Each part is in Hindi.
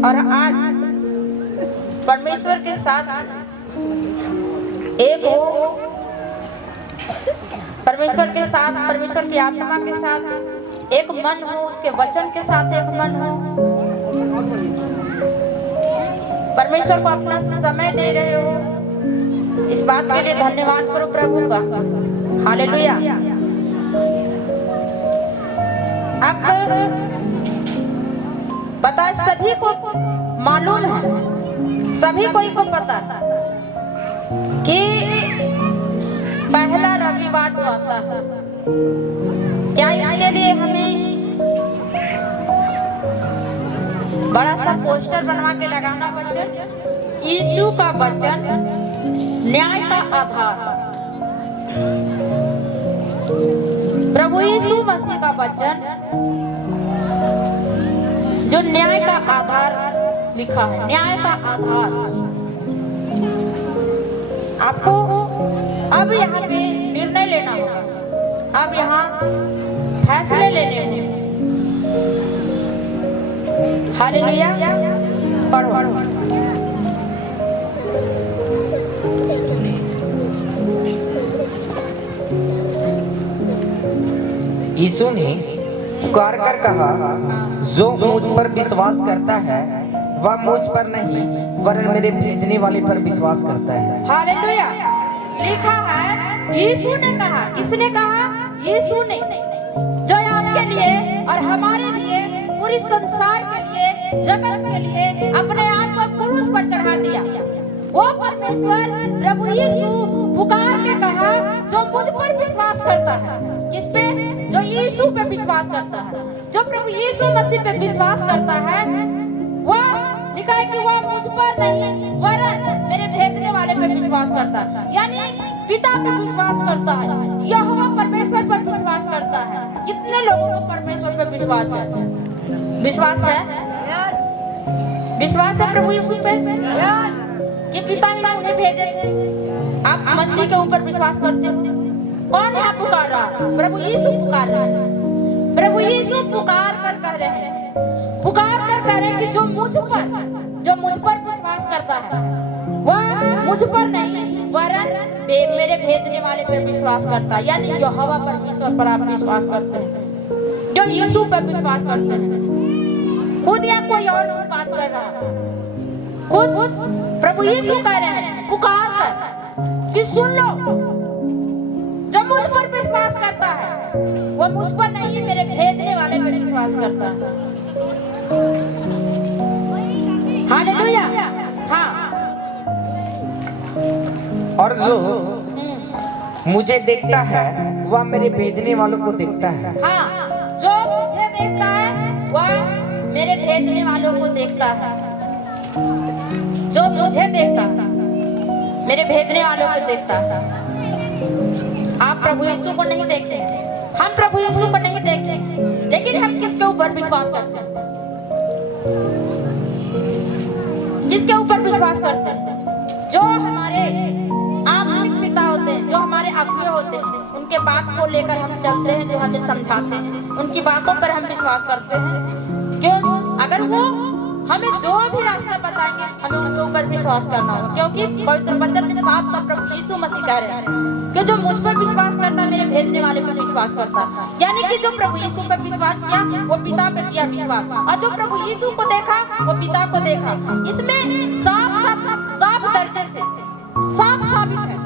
और आज परमेश्वर के साथ एक हो, परमेश्वर के साथ, परमेश्वर की आत्मा के साथ एक मन हो, उसके वचन के साथ एक मन हो, परमेश्वर को अपना समय दे रहे हो, इस बात के लिए धन्यवाद करो प्रभु का। हालेलुया। अब पता है, सभी को मालूम है, सभी कोई को पता कि पहला रविवार जो आता है, क्या इसके लिए हमें बड़ा सा पोस्टर बनवा के लगाना? वचन यीशु का वचन न्याय का आधार, प्रभु यीशु मसीह का वचन जो न्याय का आधार लिखा है, न्याय का आधार। आपको अब यहाँ पे निर्णय लेना होगा, अब यहाँ फैसले लेने होंगे। हालेलुया। पढ़ो। यीशु ने पुकार कर कहा, जो मुझ पर विश्वास करता है वह मुझ पर नहीं वरन मेरे भेजने वाले पर विश्वास करता है। हालेलुया। लिखा है, यीशु ने कहा। किसने कहा? यीशु ने, जो आपके लिए और हमारे लिए, पूरी संसार के लिए, जगत के लिए अपने आप को क्रूस पर चढ़ा दिया। वो परमेश्वर प्रभु यीशु पुकार के कहा, जो मुझ पर विश्वास करता है। किस पे? जो यीशु पे विश्वास करता है, जो प्रभु यीशु मसीह पे विश्वास करता है, वह लिखा है कि वह मुझ पर नहीं वरन मेरे भेजने वाले पे विश्वास करता है। यानी पिता पे विश्वास करता है, यहोवा परमेश्वर पर विश्वास करता है। कितने लोगों को परमेश्वर पे विश्वास है? विश्वास है? विश्वास है प्रभु यीशु पे कि पिता ही ना उन्हें भेजे थे। आप मसीह के ऊपर विश्वास करते हो? कौन यहाँ पुकार रहा है? प्रभु यीशु पुकार रहा है। प्रभु यीशु पुकार कर कह रहे हैं, पुकार कर कह रहे हैं कि जो मुझ पर विश्वास करता है, वह मुझ पर नहीं वरन मेरे भेजने वाले पर विश्वास करता है। यानी यहोवा परमेश्वर पर आप विश्वास करते हैं, जो यीशु पर विश्वास करते हैं। खुद या कोई और बात कर रहा है? खुद प्रभु यीशु कह रहे हैं पुकार कर कि सुन लो, जो मुझ पर विश्वास करता है वो मुझ पर नहीं मेरे भेजने वाले पर विश्वास करता है। हालेलुया। हाँ। और जो मुझे देखता है वह मेरे भेजने वालों को देखता है। हाँ, जो मुझे देखता है वह मेरे भेजने वालों को देखता है। जो मुझे देखता है मेरे भेजने वालों को देखता है। आप प्रभु यीशु को नहीं देखेंगे, हम प्रभु यीशु को नहीं देखेंगे, लेकिन हम किसके ऊपर विश्वास करते हैं? किसके ऊपर विश्वास करते हैं? जो हमारे आत्मिक पिता होते हैं, जो हमारे अगुवे होते हैं, उनके बात को लेकर हम चलते हैं, जो हमें समझाते हैं, उनकी बातों पर हम विश्वास करते हैं। क्यों? अगर वो हमें जो भी रास्ता बताएंगे, हमें उनके ऊपर विश्वास करना होगा, क्योंकि पवित्र वचन में साफ साफ प्रभु यीशु मसीह कह रहे हैं कि जो मुझ पर विश्वास करता है मेरे भेजने वाले पर विश्वास करता है। यानी कि जो प्रभु यीशु पर विश्वास किया वो पिता पे किया विश्वास, और जो प्रभु यीशु को देखा वो पिता को देखा। इसमें साफ दर्जे से साफ साबित है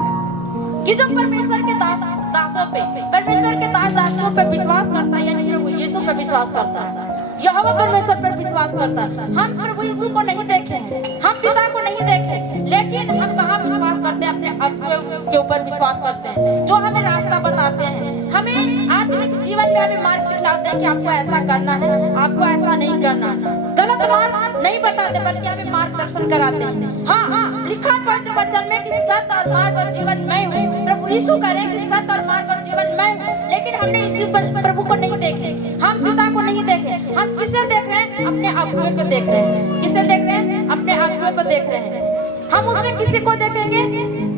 कि जो परमेश्वर के दासों पे, परमेश्वर के दासों पे विश्वास करता है, यानी प्रभु यीशु पे विश्वास करता है, यहोवा परमेश्वर पर विश्वास करता है। हम प्रभु यीशु को नहीं देखे, हम पिता को नहीं देखे, लेकिन हम कहाँ विश्वास करते हैं? अपने अगुवे के ऊपर विश्वास करते हैं, जो हमें रास्ता बताते हैं, हमें आत्मिक जीवन में हमें मार्ग दिखलाते हैं कि आपको ऐसा करना है, आपको ऐसा नहीं करना। गलत मार्ग नहीं बताते, बल्कि हमें मार्गदर्शन कराते हैं। हाँ, लिखा पवित्र वचन में कि सत्य और मार्ग और जीवन मैं हूँ। प्रभु यीशु कह रहे हैं कि सत्य और मार्ग और जीवन मैं हूँ, लेकिन हमने इसी प्रभु को नहीं देखे, हम पिता को नहीं देखे। हम किसे देख रहे हैं? अपने अगुवे को देख रहे हैं। किसे देख रहे हैं? अपने अगुवे को देख रहे हैं। हम उसमें किसी को देखेंगे?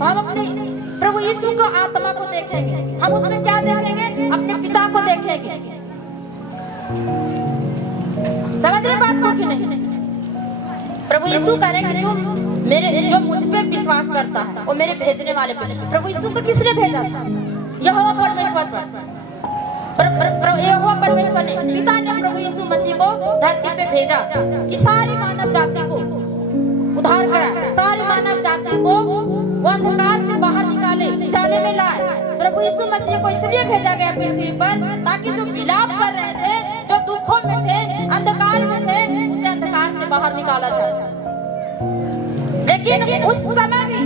हम अपने प्रभु यीशु को, आत्मा को देखेंगे। हम उसमें क्या देखेंगे? अपने पिता को देखेंगे। समझ रहे बात को कि नहीं? प्रभु यीशु कह रहे हैं कि जो मुझ पे विश्वास करता है वो मेरे भेजने वाले पर। प्रभु यीशु को किसने भेजा था? यहोवा परमेश्वर पर। यहोवा परमेश्वर ने, पिता ने प्रभु यीशु मसीह को धरती पे भेजा कि सारी मानव जाति को उद्धार करा, सारी मानव जाति को वो अंधकार से बाहर निकाले, जाने में लाए। प्रभु यीशु मसीह को इसलिए भेजा गया पृथ्वी पर ताकि जो विलाप कर रहे थे, जो दुखों में थे, अंधकार में थे, उसे अंधकार से बाहर निकाला जाए। लेकिन उस समय भी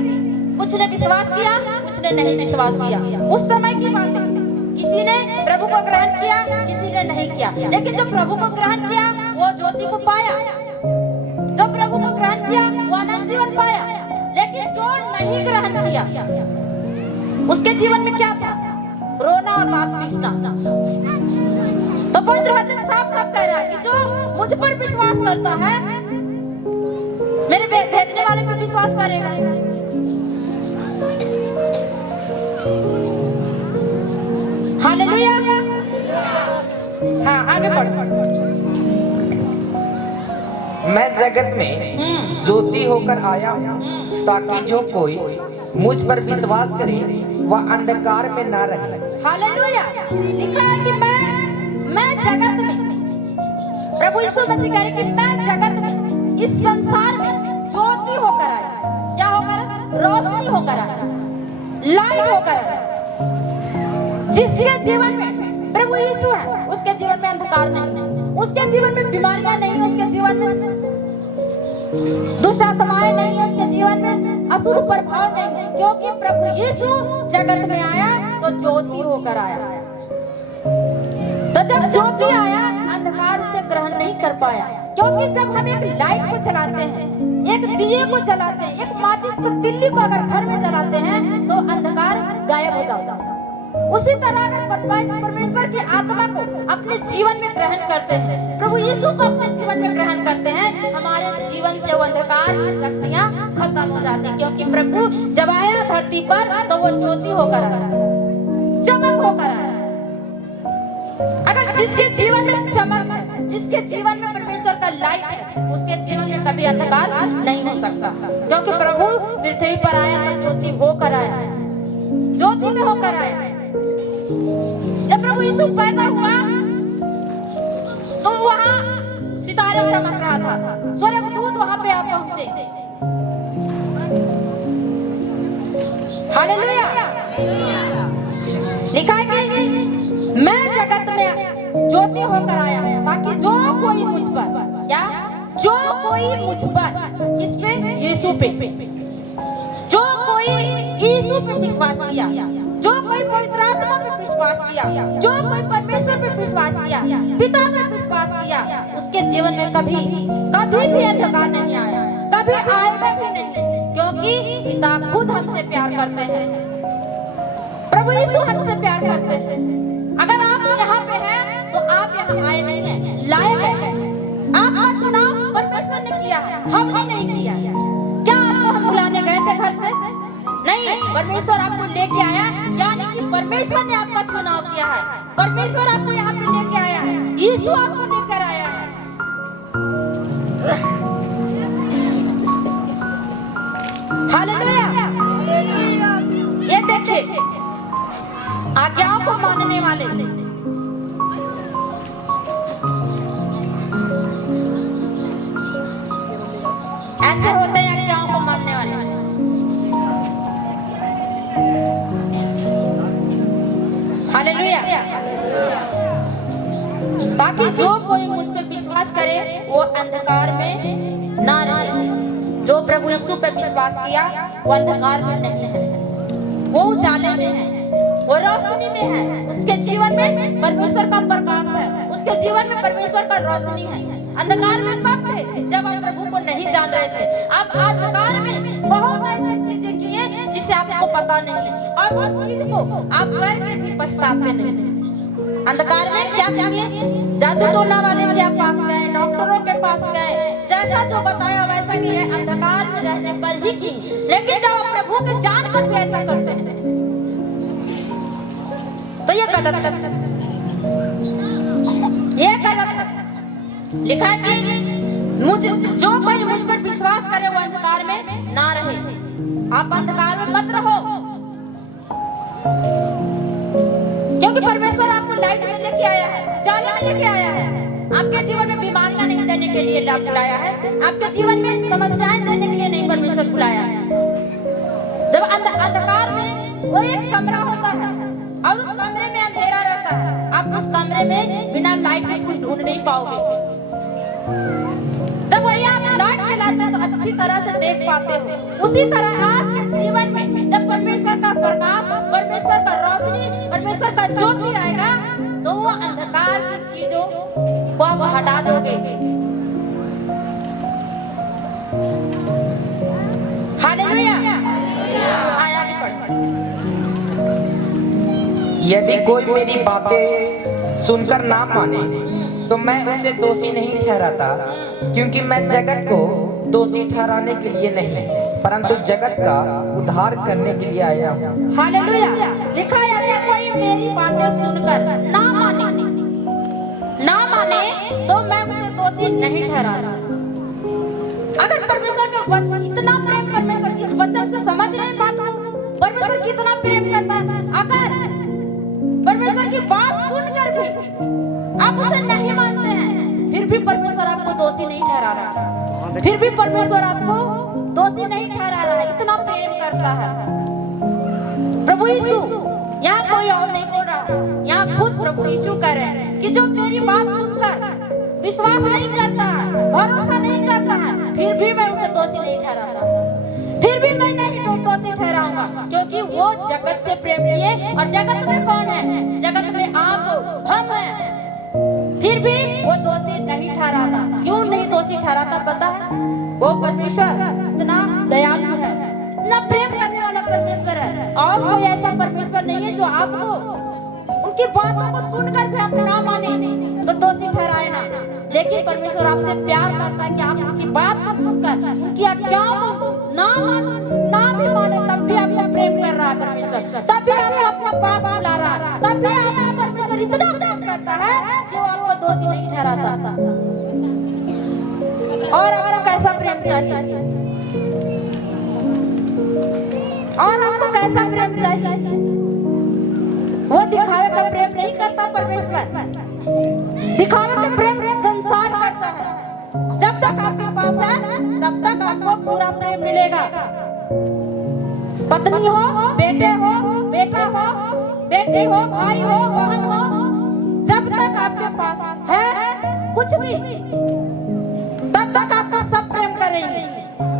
कुछ ने विश्वास किया, कुछ ने नहीं विश्वास किया। उस समय की बात है, किसी ने प्रभु को ग्रहण किया, किसी ने नहीं किया। लेकिन जो प्रभु को ग्रहण किया वो ज्योति को पाया, जो प्रभु को ग्रहण किया वो अनंत जीवन पाया। लेकिन जो नहीं ग्रहण किया उसके जीवन में क्या था? रोना और दांत पीसना। तो पवित्र वचन साफ साफ कह रहा है कि जो मुझ पर विश्वास करता है, मेरे भेजने वाले पर विश्वास करेगा। हालेलुया। हाँ, आगे बढ़ो। मैं जगत में ज्योति होकर आया हूँ ताकि जो कोई मुझ पर विश्वास करे वह अंधकार में ना रहे। हालेलुया। लिखा है कि मैं जगत में, प्रभु यीशु मसीह कह रहे कि मैं जगत में, इस संसार में ज्योति होकर आया। क्या होकर? रोशनी होकर आया, लाइट होकर आया। जिसके जीवन में प्रभु यीशु है उसके जीवन में अंधकार नहीं, उसके जीवन में बीमारियां नहीं, उसके जीवन में दुष्ट आत्माएं नहीं है, उसके जीवन में अशुद्ध प्रभाव नहीं है, क्योंकि प्रभु यीशु जगत में आया तो ज्योति होकर आया। तो जब ज्योति आया अंधकार उसे ग्रहण नहीं कर पाया, क्योंकि जब हम एक लाइट को चलाते हैं, एक दिए को चलाते हैं, एक माचिस को, तिल्ली को अगर घर में जलाते हैं तो अंधकार गायब हो जाता है। उसी तरह अगर परमेश्वर की आत्मा को अपने जीवन में ग्रहण करते हैं, प्रभु यीशु को अपने जीवन में ग्रहण करते हैं, हमारे जीवन से वो अंधकार की शक्तियां खत्म हो जाती हैं। क्योंकि प्रभु जब आया धरती पर तो वो ज्योति होकर आया, चमक होकर आया। अगर जिसके जीवन में चमक है, जिसके जीवन में परमेश्वर का लाइट है, उसके जीवन में कभी अंधकार नहीं हो सकता। क्योंकि प्रभु पृथ्वी पर आया तो ज्योति होकर आया, ज्योति में होकर आया। जब प्रभु यीशु पैदा हुआ तो वहां सितारे चमक रहा था, स्वर्गदूत वहां पे आ पहुंचे। हालेलुया। लिखा है कि मैं जगत में ज्योति होकर आया हूं ताकि जो कोई मुझ पर, क्या? जो कोई मुझ पर, किस पे? यीशु पे, जो कोई यीशु पे विश्वास किया, जो कोई पवित्र आत्मा पे विश्वास किया, जो कोई परमेश्वर पे विश्वास किया, पिता पे विश्वास किया, उसके जीवन में कभी भी अंधकार नहीं आया, कभी आएगा भी नहीं। क्योंकि पिता खुद हमसे प्यार करते हैं, प्रभु यीशु हमसे प्यार करते हैं। अगर आप यहाँ पे हैं तो आप यहाँ आए नहीं हैं, लाए गए हैं। आपका चुनाव परमेश्वर ने किया है, हमने नहीं किया। क्या आपको हम बुलाने गए थे घर से? नहीं, परमेश्वर आपको लेके आया, यानी कि परमेश्वर ने आपका चुनाव किया है, परमेश्वर आपको यहाँ पे लेके आया है, यीशु आपको लेकर आया है। हालेलुया। ये देखिए, आज्ञाओं को मानने वाले ऐसे होते हैं, आज्ञाओं को मानने वाले। हालेलुया। ताकि जो कोई मुझ पे विश्वास करे वो अंधकार में ना रहे। जो प्रभु यीशु पे विश्वास किया वो अंधकार में नहीं है, वो उजाले में है, वो रोशनी में है। उसके जीवन में परमेश्वर का प्रकाश है, उसके जीवन में परमेश्वर का रोशनी है। अंधकार में कब थे? जब आप प्रभु को नहीं जान रहे थे। आप अंधकार में बहुत ऐसी चीजें किए जिसे आपको पता नहीं, और उस चीज को आप करके भी पछताते नहीं। अंधकार में क्या किए? जादू टोना वाले के पास गए, डॉक्टरों के पास गए, जैसा जो बताया वैसा किए, अंधकार में रहने पर ही की। लेकिन जब आप प्रभु के जानकर भी ऐसा करते हैं तो ये गलत है, ये गलत है। लिखा है कि जो कोई मुझ पर विश्वास करे वो अंधकार में ना रहे। आप अंधकार में मत रहो, क्योंकि परमेश्वर आपको लाइट में लेके आया है, जाने में लेके आया है। आपके जीवन में बीमारियां नहीं देने के लिए लाया है, आपके जीवन में समस्याएं देने के लिए नहीं परमेश्वर बुलाया है। जब अंधकार में वो एक कमरा होता है और उस कमरे में अंधेरा रहता है, आप उस कमरे में बिना लाइट के कुछ ढूंढ नहीं पाओगे। जब वही आप लाइट जलाते हैं तो अच्छी तरह से देख पाते हो। उसी तरह आपके जीवन में जब परमेश्वर का प्रकाश, परमेश्वर का रोशनी, परमेश्वर का ज्योति आएगा तो वो अंधकार की चीजों को आप हटा दोगे। हालेलुया। आया भी पढ़। यदि कोई मेरी बातें सुनकर ना माने तो मैं उसे दोषी नहीं ठहराता, क्योंकि मैं जगत को दोषी ठहराने के लिए नहीं परंतु जगत का उद्धार करने के लिए आया हूँ। हालेलुया। लिखा है यदि कोई मेरी बातें सुनकर ना माने तो मैं उसे दोषी नहीं ठहराता। अगर परमेश्वर का वचन, इतना प्रेम परमेश्वर इस वचन से समझ रहे हैं बात को, परमेश्वर कितना प्रेम करता है। अगर परमेश्वर की बात सुनकर भी आप उसे नहीं मानते हैं, फिर भी परमेश्वर आपको दोषी नहीं ठहरा रहा, फिर भी परमेश्वर आपको दोषी नहीं ठहरा रहा है। इतना प्रेम करता है प्रभु यीशु। यहाँ कोई और नहीं बोल रहा, यहाँ खुद प्रभु यीशु कह रहे हैं कि जो मेरी बात सुनकर विश्वास नहीं करता है, भरोसा नहीं करता है, फिर भी मैं उसे दोषी नहीं ठहराता, फिर भी मैं नहीं दोषी ठहराऊंगा, क्योंकि वो जगत से प्रेम किए। और जगत में कौन है? जगत में आप, हम हैं। फिर भी वो दोषी नहीं ठहराता। क्यों नहीं दोषी ठहराता पता है? वो परमेश्वर इतना दयालु है, इतना प्रेम करने वाला परमेश्वर है। और कोई ऐसा परमेश्वर नहीं है जो आपको उनकी बातों को सुनकर भी आप ना माने तो दोषी ठहराए ना। लेकिन परमेश्वर आपसे प्यार करता है कि आप उनकी बात को सुनकर उनकी आज्ञाओं को ना भी माने, तब भी आपको प्रेम कर रहा है परमेश्वर, तब भी आपको अपने पास बुला रहा है, तब भी आपको परमेश्वर इतना प्रेम करता है कि वो आपको दोषी नहीं ठहराता। और आपको कैसा प्रेम चाहिए? और आपको कैसा प्रेम चाहिए? वो दिखावे का प्रेम नहीं करता परमेश्वर, दिखावे का प्रेम संसार करता है। जब तक आपके पास है तब तक आपको पूरा प्रेम मिलेगा। पत्नी हो, बेटे हो, बेटा हो, बेटी हो, भाई हो, बहन हो, जब तक आपके पास है कुछ भी, तब तक आपको सब प्रेम करेंगे।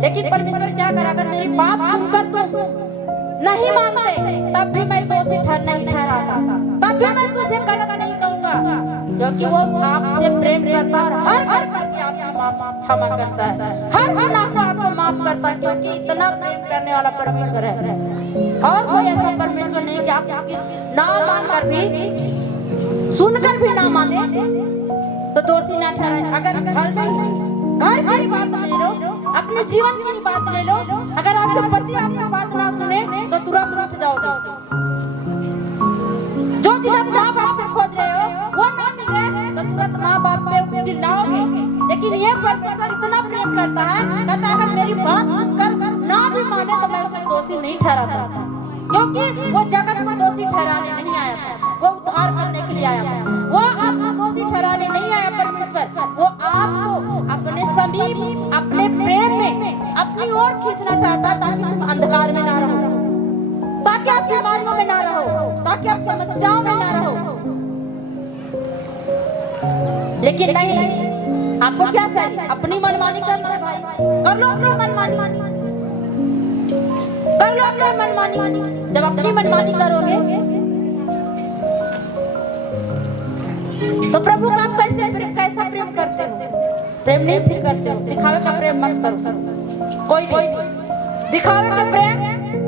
लेकिन परमेश्वर क्या करे? अगर मेरी बात सुनकर तुम नहीं मानते तब भी मैं दोषी नहीं ठहराता, तब भी मैं तुझे गलत नहीं कहूंगा, क्योंकि वो आपसे प्रेम करता है और हर बात की आपकी क्षमा करता है, हर गुनाह को आपको माफ करता है, क्योंकि इतना प्रेम करने वाला परमेश्वर है। और कोई ऐसा परमेश्वर नहीं कि आप उसकी ना मानकर भी, सुनकर भी ना माने तो दोषी ना ठहराए। अगर घर की बात ले लो, अपने जीवन की बात ले लो, अगर आपके पति आपकी बात ना सुने तो तुरंत रुक जाओगे। जो चीज आप माँ बाप से खोज रहे हो वो ना मिले तो तुरंत माँ बाप पे चिल्लाओगे। लेकिन ये परमेश्वर इतना प्रेम करता है, कहता है अगर मेरी बात सुनकर ना भी माने तो मैं उसे दोषी नहीं ठहराता, क्योंकि वो जगत को दोषी ठहराने नहीं आया था, वो उद्धार करने के लिए आया था। वो आपको दोषी ठहराने नहीं आया परमेश्वर, वो आपको अपने समीप, अपने प्रेम में अपनी ओर खींचना चाहता है, ताकि तुम अंधकार में ना रहो, ताकि आप बीमारियों में ना रहो, ताकि आप समस्याओं में ना रहो। लेकिन नहीं, आपको क्या चाहिए? अपनी मनमानी करना है भाई, कर लो अपनी मनमानी, कर लो अपनी मनमानी। जब अपनी मनमानी करोगे तो प्रभु का आप कैसा प्रेम करते हो? प्रेम नहीं फिर करते हो। दिखावे का प्रेम मत करो, कोई दिखावे का प्रेम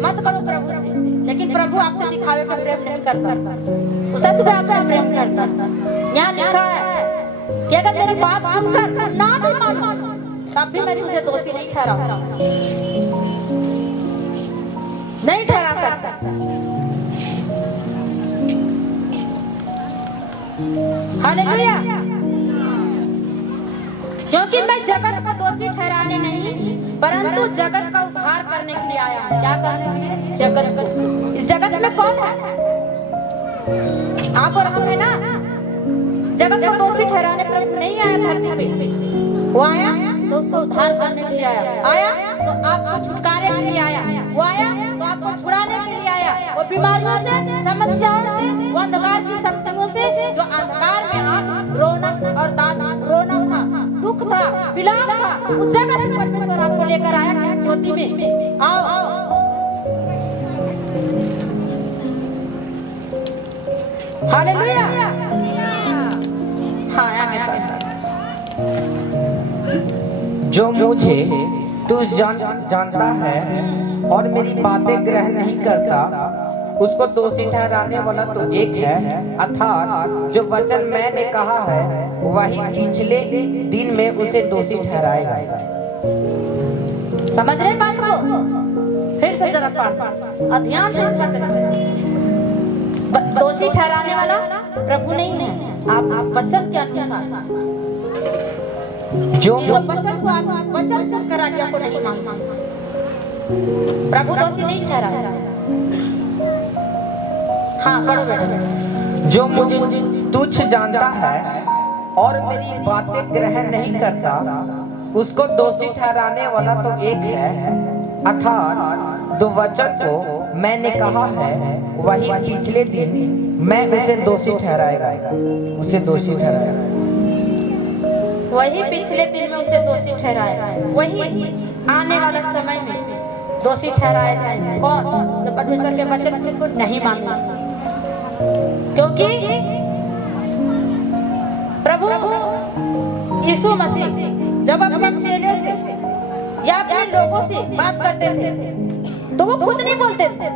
मत करो प्रभु से। लेकिन प्रभु आपसे दिखावे का प्रेम नहीं करता, वो सच में आपसे प्रेम करता। यहाँ लिखा है कि अगर मेरी बात सुनकर ना भी मानो तब भी मैं तुझे दोषी नहीं ठहराऊंगा, नहीं ठहरा सकता। हालेलुया। क्योंकि मैं जगत को दोषी ठहराने नहीं परंतु जगत का उद्धार करने के लिए आया हूं। क्या करने के लिए? जगत को। इस जगत में कौन है? आप और हम है ना। जगत को दोषी ठहराने प्रभु नहीं आया धरती पे, वो आया तो उसको उद्धार करने के लिए आया तो आपको छुटकारे के लिए आया, वो आया तो आपको छुड़ाने के लिए आया, वो बीमारियों से, समस्याओं से, वो अंधकार की शक्तियों से, जो अंधकार में आप रोना और रोना था, दुख था, विलाप था, उस जगह से परमेश्वर आपको लेकर आया ज्योति में। आओ आओ हालेलुया। हाँ आगे। जो मुझे तू जानता है और मेरी बातें ग्रहण नहीं करता, उसको दोषी ठहराने वाला तो एक है, अर्थात जो वचन मैंने कहा है वही पिछले दिन में उसे दोषी ठहराएगा। समझ रहे बात को? फिर से जरा पढ़, ध्यान से इस वचन को सुनो। दोषी ठहराने वाला प्रभु नहीं है, आप वचन के अनुसार जो वचन को आप वचन सुनकर आज्ञा को नहीं मानना, प्रभु दोषी नहीं ठहरा। हाँ पढ़ो बेटा। जो मुझे तुच्छ जानता है और मेरी बातें ग्रहण नहीं करता, उसको दोषी ठहराने वाला तो एक है, अर्थात जो वचन को मैंने कहा है वही पिछले दिन मैं उसे दोषी ठहराएगा, उसे दोषी ठहराएगा। वही पिछले दिन में उसे दोषी ठहराएगा, वही आने वाला समय में दोषी ठहराया जाएगा। कौन? जो परमेश्वर के वचन को नहीं मानना। क्योंकि प्रभु यीशु मसीह जब अपने चेले से या अपने लोगों से बात करते थे तो वो खुद नहीं बोलते थे,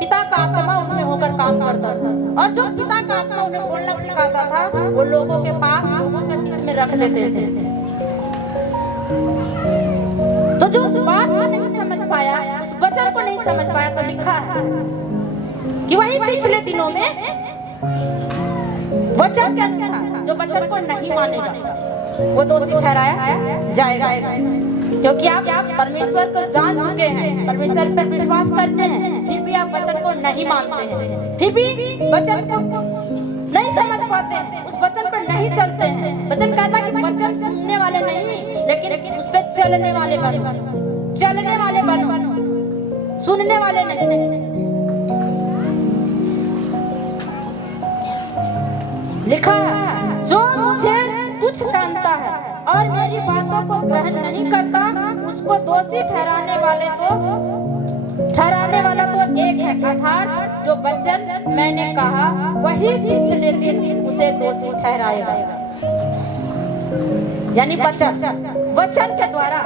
पिता का आत्मा उनमें होकर काम करता था, और जो पिता का आत्मा उन्हें बोलना सिखाता था वो लोगों के पास, लोगों के बीच में रख देते थे। तो जो उस बात को नहीं समझ पाया, उस वचन को नहीं समझ पाया, तो लिखा है कि वही पिछले दिनों में वचन के अनुसार जो वचन को नहीं मानेगा वो दोषी ठहराया जाएगा। क्योंकि आप परमेश्वर को जान चुके हैं, परमेश्वर पर विश्वास करते हैं, फिर भी आप वचन को नहीं मानते हैं, फिर भी वचन को नहीं समझ पाते हैं, उस वचन पर नहीं चलते हैं। वचन कहता है कि वचन सुनने वाले नहीं लेकिन उस पर चलने वाले बनो, चलने वाले बनो, सुनने वाले नहीं। लिखा है जो मुझे तुच्छ जानता है और मेरी बातों को ग्रहण नहीं करता, उसको दोषी ठहराने वाला तो एक है, अर्थात जो वचन मैंने कहा वही पिछले दिन उसे दोषी ठहराएगा। यानी वचन के द्वारा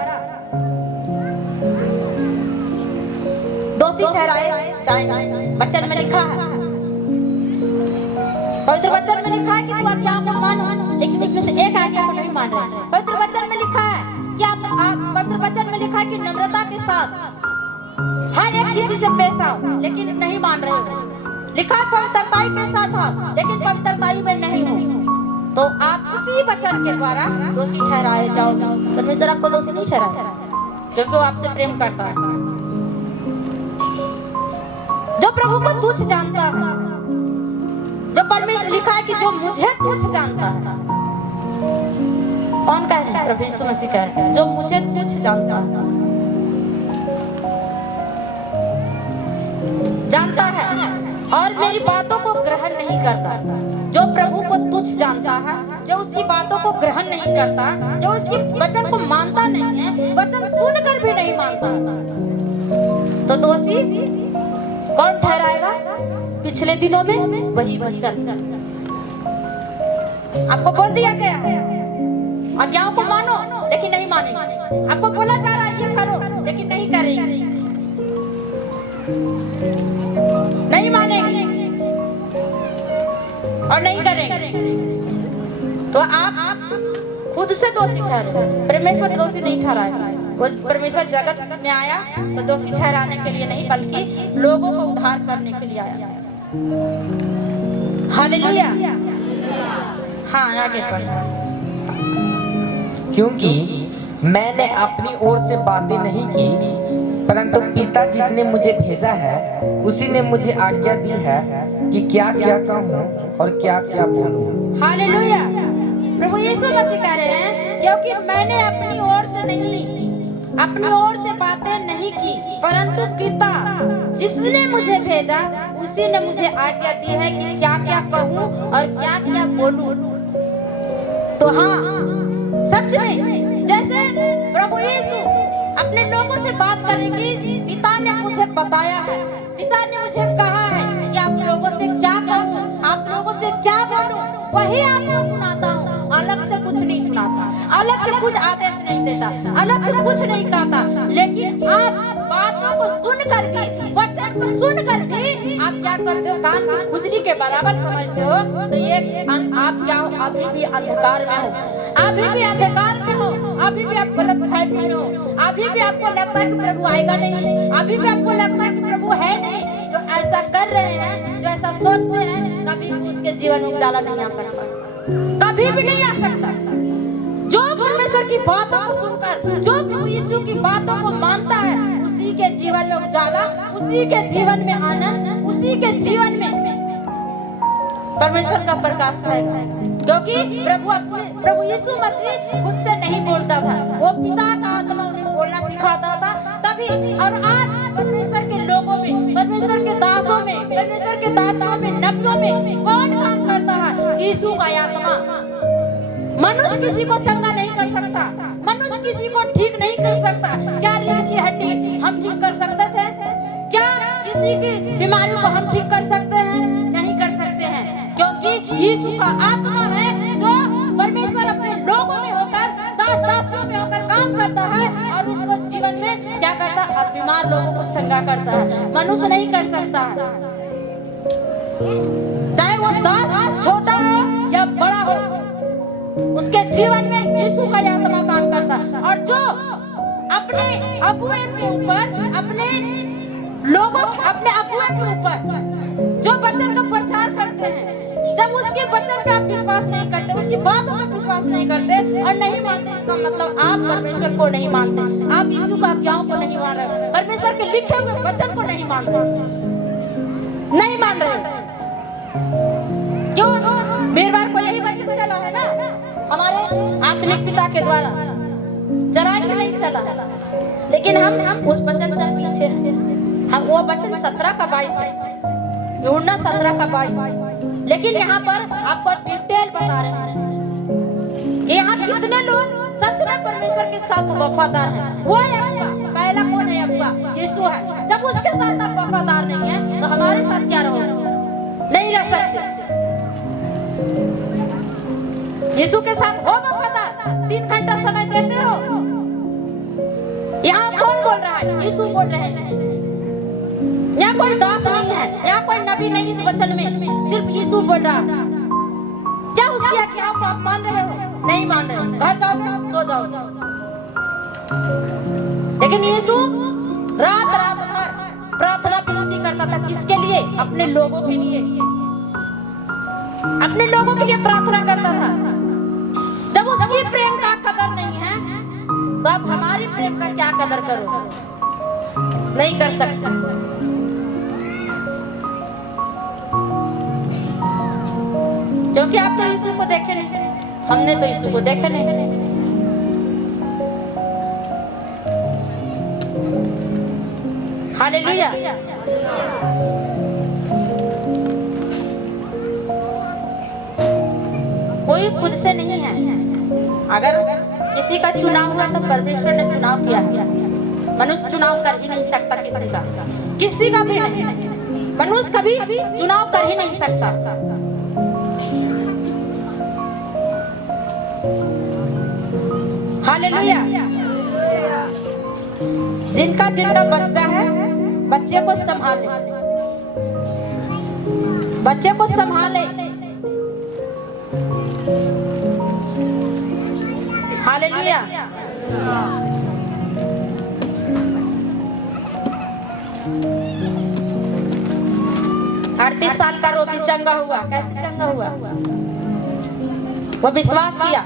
दोषी ठहराए जाएंगे। वचन में लिखा है, पवित्र वचन में लिखा है कि तू आज्ञाओं को मानो, लेकिन उसमें से एक आज्ञा को नहीं मान रहे। पवित्र वचन में लिखा है क्या? पवित्र वचन में लिखा है कि नम्रता के साथ हर एक किसी से पेश आओ, लेकिन नहीं मान रहे हो। लिखा पवित्रताई के साथ आओ, लेकिन पवित्रताई में नहीं हो, तो आप उसी वचन के द्वारा दोषी ठहराए जाओ। परमेश्वर आपको दोषी नहीं ठहराए, क्योंकि वो आपसे प्रेम करता है। जो प्रभु को तुच्छ जानता है, जो परमेश्वर लिखा है कि जो मुझे तुच्छ जानता है, कौन कह रहे हैं? प्रभु यीशु मसीह कह रहे हैं जो मुझे तुच्छ जानता है और मेरी बातों को ग्रहण नहीं करता। जो प्रभु को तुच्छ जानता है, जो उसकी बातों को ग्रहण नहीं करता, जो उसकी वचन को मानता नहीं है, वचन सुनकर भी नहीं मानता, तो दोषी कौन ठहराएगा? पिछले दिनों में वही वचन। आपको बोल दिया गया आज्ञाओं को मानो, लेकिन नहीं मानेंगे। आपको बोला जा रहा है ये करो, लेकिन नहीं करेंगे, नहीं मानेंगे और नहीं करेंगे, तो आप खुद से दोषी ठहरे। परमेश्वर दोषी नहीं ठहराएगा। वो परमेश्वर जगत में आया तो दोषी ठहराने के लिए नहीं, बल्कि लोगों को उद्धार करने के लिए आया। हालेलुया। हाँ आगे बढ़ो। क्योंकि मैंने अपनी ओर से बातें नहीं की, परंतु पिता जिसने मुझे भेजा है उसी ने मुझे आज्ञा दी है कि क्या क्या कहूँ और क्या क्या बोलूँ। हालेलुया। प्रभु यीशु मसीह कह रहे हैं क्योंकि मैंने अपनी ओर से बातें नहीं की, परंतु पिता जिसने मुझे भेजा उसी ने मुझे आज्ञा दी है कि क्या क्या कहूँ और क्या क्या बोलूँ। तो हाँ, सच में जैसे प्रभु यीशु अपने लोगों से बात करने की पिता ने मुझे बताया है, पिता ने मुझे कहा है कि आप लोगों से क्या कहूँ, आप लोगों से क्या बोलूँ, वही आपको सुनाता हूँ। अलग से कुछ नहीं सुनाता, अलग से कुछ आदेश नहीं देता, अलग से कुछ नहीं कहता। लेकिन आप बातों को सुनकर भी, वचन को सुनकर भी आप क्या करते हो, कान की खुजली के बराबर समझते हो। तो ये आप क्या हो, अभी भी अंधकार में हो, अभी भी अंधकार में हो, अभी भी आप गलत फहमी में हो, अभी भी आपको लगता है कि प्रभु आएगा नहीं, अभी भी आपको लगता है कि प्रभु है नहीं। जो ऐसा कर रहे हैं, जो ऐसा सोचते हैं, कभी उसके जीवन में उजाला नहीं आ सकता, कभी भी नहीं आ सकता। जो परमेश्वर की बातों को सुनकर, जो प्रभु यीशु की बातों को मानता है, उसी के जीवन में उजाला, उसी के जीवन में आनंद, उसी के जीवन में परमेश्वर का प्रकाश आएगा। क्योंकि प्रभु यीशु मसीह खुद से नहीं बोलता था, वो पिता का आत्मा उन्हें बोलना सिखाता था तभी। और आज परमेश्वर के लोगों में, परमेश्वर के दासों में, परमेश्वर के दासों में, नबियों में कौन काम करता है? यीशु का आत्मा। मनुष्य किसी को चंगा नहीं कर सकता, मनुष्य किसी को ठीक नहीं कर सकता। क्या रीढ़ की हड्डी हम ठीक कर सकते थे? क्या किसी की बीमारी को हम ठीक कर सकते हैं? नहीं कर सकते हैं, क्योंकि यीशु का आत्मा है जो परमेश्वर अपने लोगों में होकर, दासियों में होकर काम करता है और उसको जीवन में क्या करता है, बीमार लोगों को चंगा करता है। मनुष्य नहीं कर सकता है, चाहे वो दास छोटा हो या बड़ा हो, उसके जीवन में यीशु का आत्मा काम करता है। और जो अपने अगुए के ऊपर, अपने लोगों, अपने अगुए के ऊपर जो वचन का प्रचार करते हैं, जब उसके वचन पे आप विश्वास नहीं करते, उसकी बातों पे विश्वास नहीं करते और नहीं मानते, इसका मतलब आप परमेश्वर को नहीं मानते, आप यीशु की आज्ञाओं को नहीं मान रहे, परमेश्वर के लिखे हुए वचन को नहीं मान रहे, नहीं मान रहे। क्यों? बीरवार को यही वचन चला है ना हमारे आत्मिक पिता के द्वारा, जरा कि नहीं चला है। लेकिन हम उस वचन से पीछे हैं। हम वो वचन 17 का 22 है, यूहन्ना 17 का 22। लेकिन यहाँ पर आपको डिटेल बता रहे हैं कि यहाँ कितने लोग सच में परमेश्वर के साथ वफादार हैं। वो है अगुआ, पहला कौन है? अगुआ यीशु है। जब उसके साथ आप वफादार नहीं है तो हमारे साथ क्या रहोगे? नहीं रह सकते। यीशु के साथ हो वफादार, 3 घंटा समय देते हो। यहाँ कौन बोल रहा है? यीशु बोल रहे हैं। यहाँ कोई दास नहीं है, यहाँ कोई नबी नहीं इस वचन में, सिर्फ यीशु बोल रहा है। क्या उसकी आज्ञाओं को आप मान रहे हो? नहीं मान रहे हो, घर जाओगे, सो जाओगे। लेकिन यीशु रात रात भर प्रार्थना विनती करता था। किसके लिए? अपने लोगों के लिए, अपने लोगों के लिए प्रार्थना करता था। जब उसकी प्रेम का कदर नहीं है तो आप हमारी प्रेम का क्या कदर करोगे? नहीं कर सकते। क्योंकि आप तो यीशु को देखे नहीं, हमने तो यीशु को देखे नहीं। हालेलुया। कोई खुद से नहीं है। अगर किसी का चुनाव हुआ तो परमेश्वर ने चुनाव किया है। मनुष्य चुनाव कर ही नहीं सकता किसी का भी नहीं। मनुष्य कभी चुनाव कर ही नहीं सकता। हालेलुया। जिनका बच्चा है, बच्चे को संभाले, बच्चे को संभाले। हालेलुया। 38 साल का रोगी चंगा हुआ। कैसे चंगा हुआ? वो विश्वास किया।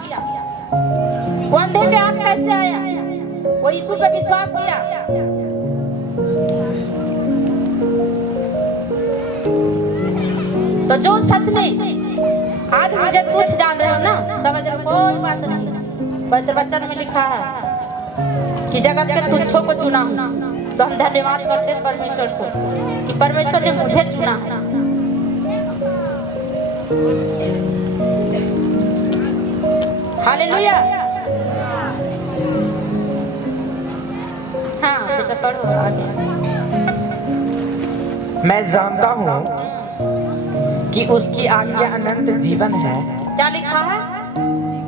वो अंधे पे आँख कैसे आया? वो यीशु पे विश्वास किया। तो जो सच में आज मुझे तुझ जान रहे हो ना, समझ रहे हो, कोई बात नहीं। पवित्र वचन में लिखा है कि जगत के तुच्छों को चुना हूं। तो हम धन्यवाद करते हैं परमेश्वर को कि परमेश्वर ने मुझे चुना है। हालेलुया। हाँ बेटा पढ़ो आगे। मैं जानता हूँ कि उसकी आज्ञा अनंत जीवन है। क्या लिखा है?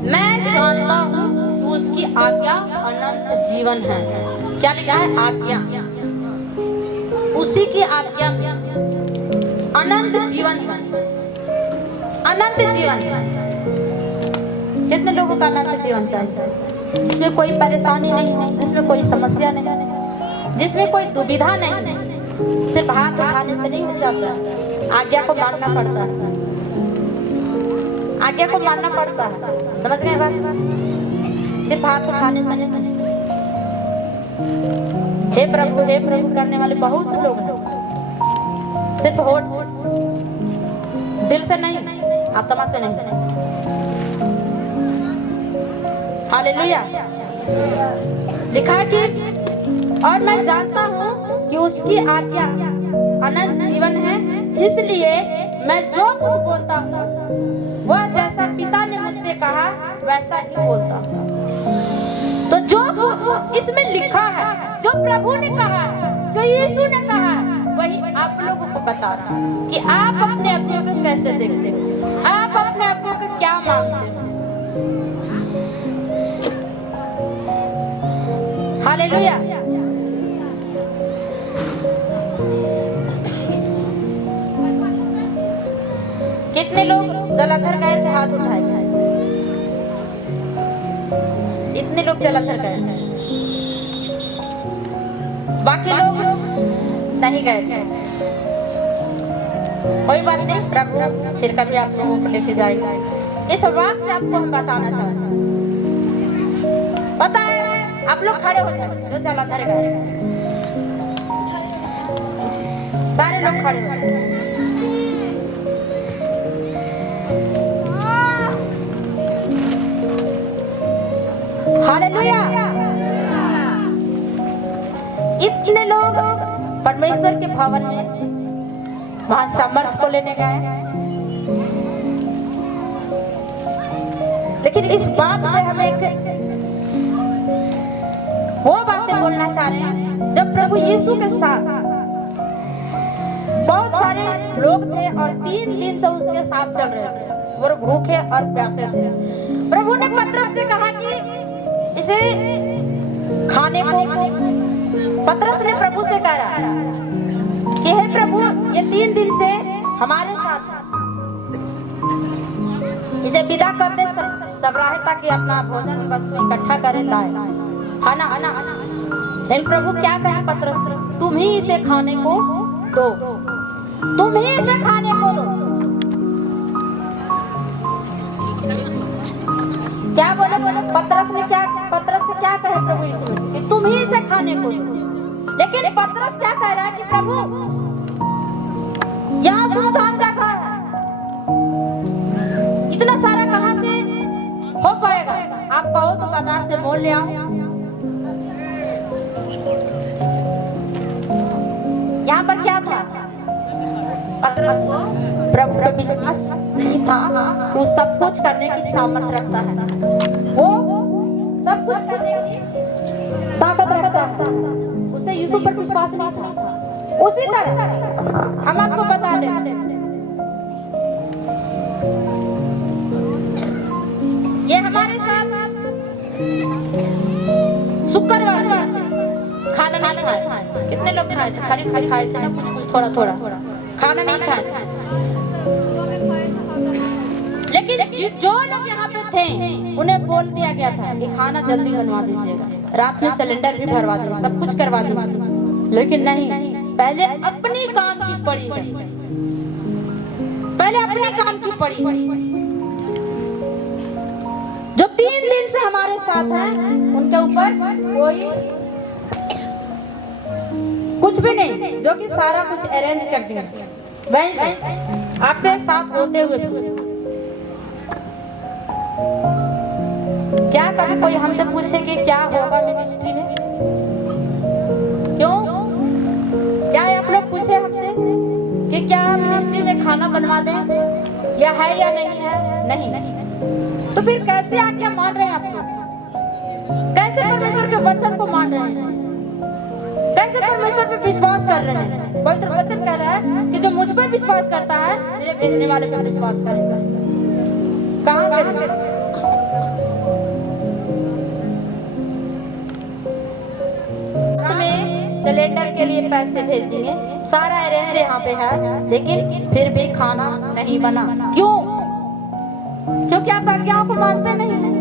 मैं जानता हूँ कि उसकी आज्ञा अनंत जीवन है। क्या लिखा है? आज्ञा। उसी की आज्ञा में अनंत जीवन है। अनंत जीवन। कितने लोगों का अनंत जीवन चाहिए? जिसमें कोई परेशानी नहीं है, जिसमें कोई समस्या नहीं है, जिसमें कोई दुविधा नहीं है। सिर्फ हाथ उठाने से नहीं हो जाता, आज्ञा को मानना पड़ता है। आज्ञा को मानना पड़ता है। समझ गए बात? सिर्फ हाथ उठाने से नहीं। हे प्रभु करने वाले बहुत लोग हैं। सिर्फ होठ से, दिल से नहीं, आत्मा से नहीं। हालेलुया। लिखा है कि और मैं जानता हूँ कि उसकी आज्ञा अनंत जीवन है, इसलिए मैं जो कुछ बोलता हूँ वह जैसा पिता ने मुझसे कहा वैसा ही बोलता हूँ। तो जो कुछ इसमें लिखा है, जो प्रभु ने कहा, जो यीशु ने कहा, वही आप लोगों को बता रहा हूँ कि आप अपने अगुओं को कैसे देखते हो, आप अपने अगुओं को क्या मानते हो। हालेलुया। कितने लोग जलाधर गए थे? हाथ उठाए। इतने लोग जलाधर गए थे, बाकी लोग नहीं गए थे। कोई बात नहीं, प्रभु फिर कभी आप लोगों को लेके जाएगा। इस बात से आपको हम बताना चाहते हैं। पता है, आप लोग खड़े हो जाए जो जलाधर गए, सारे लोग खड़े हो जाए। हालेलुया। इतने लोग परमेश्वर के भवन में वहां सामर्थ को लेने गए। लेकिन इस बात पे हम एक वो बातें बोलना चाह रहे हैं, जब प्रभु यीशु के साथ बहुत सारे लोग थे और 3 दिन से उसके साथ चल रहे थे, वो भूखे और प्यासे थे। प्रभु ने पतरस से कहा कि इसे खाने को, पतरस ने प्रभु से कहा कि हे प्रभु, ये 3 दिन से हमारे साथ, इसे विदा कर दे सब राहे ताकि अपना भोजन वस्तु इकट्ठा करें लाए। खाना लेकिन प्रभु क्या कहे पतरस, तुम ही इसे खाने को दो, तुम ही इसे खाने को दो। क्या बोले पतरस से क्या कहे प्रभु यीशु कि तुम ही इसे खाने को दो। लेकिन पतरस क्या कह रहा है कि प्रभु यहाँ सुनसान जगह है, इतना सारा कहाँ से हो पाएगा? आप कहो तो बाजार से मोल ले आओ। यहाँ पर क्या था? पतरस को प्रभु पर विश्वास नहीं था कि वो सब कुछ करने की सामर्थ्य रखता है, वो सब कुछ करने की ताकत रखता है। उसे यीशु पर विश्वास नहीं था। उसी तरह हम आपको बता दें, ये हमारे साथ शुक्रवार से खाना नहीं खाए। कितने लोग खाए थे? खरीद कर खाए थे ना, कुछ थोड़ा खाना नहीं खाए थे। लेकिन जो लोग यहाँ पे थे उन्हें बोल दिया गया था कि खाना जल्दी बनवा दीजिएगा, रात में सिलेंडर भी भरवा दो, सब कुछ करवा दो। लेकिन नहीं, पहले अपनी काम की पड़ी, पहले अपने काम की पड़ी। जो 3 दिन से हमारे साथ हैं, उनके ऊपर कोई कुछ भी नहीं, जो कि सारा कुछ अरेंज कर दिया वहीं आपके साथ होते हुए। क्या कभी कोई हमसे पूछे कि क्या होगा मिनिस्ट्री में? क्यों? क्या आप लोग पूछे हमसे कि क्या मिनिस्ट्री में खाना बनवा दें या है या नहीं है? नहीं। तो फिर कैसे आज्ञा मान रहे हैं आप लोग? कैसे परमेश्वर के वचन को मान रहे हैं? कैसे परमेश्वर पे विश्वास कर रहे हैं? पवित्र वचन कह रहा है कि जो मुझ पर विश्वास करता है मेरे भेजने वाले पर विश्वास करेगा। कहाँ करेंगे? सिलेंडर के लिए पैसे भेज दिए, सारा अरेंज यहाँ पे है, लेकिन फिर भी खाना नहीं बना। क्यों? क्योंकि आप आज्ञाओं को मानते नहीं हैं।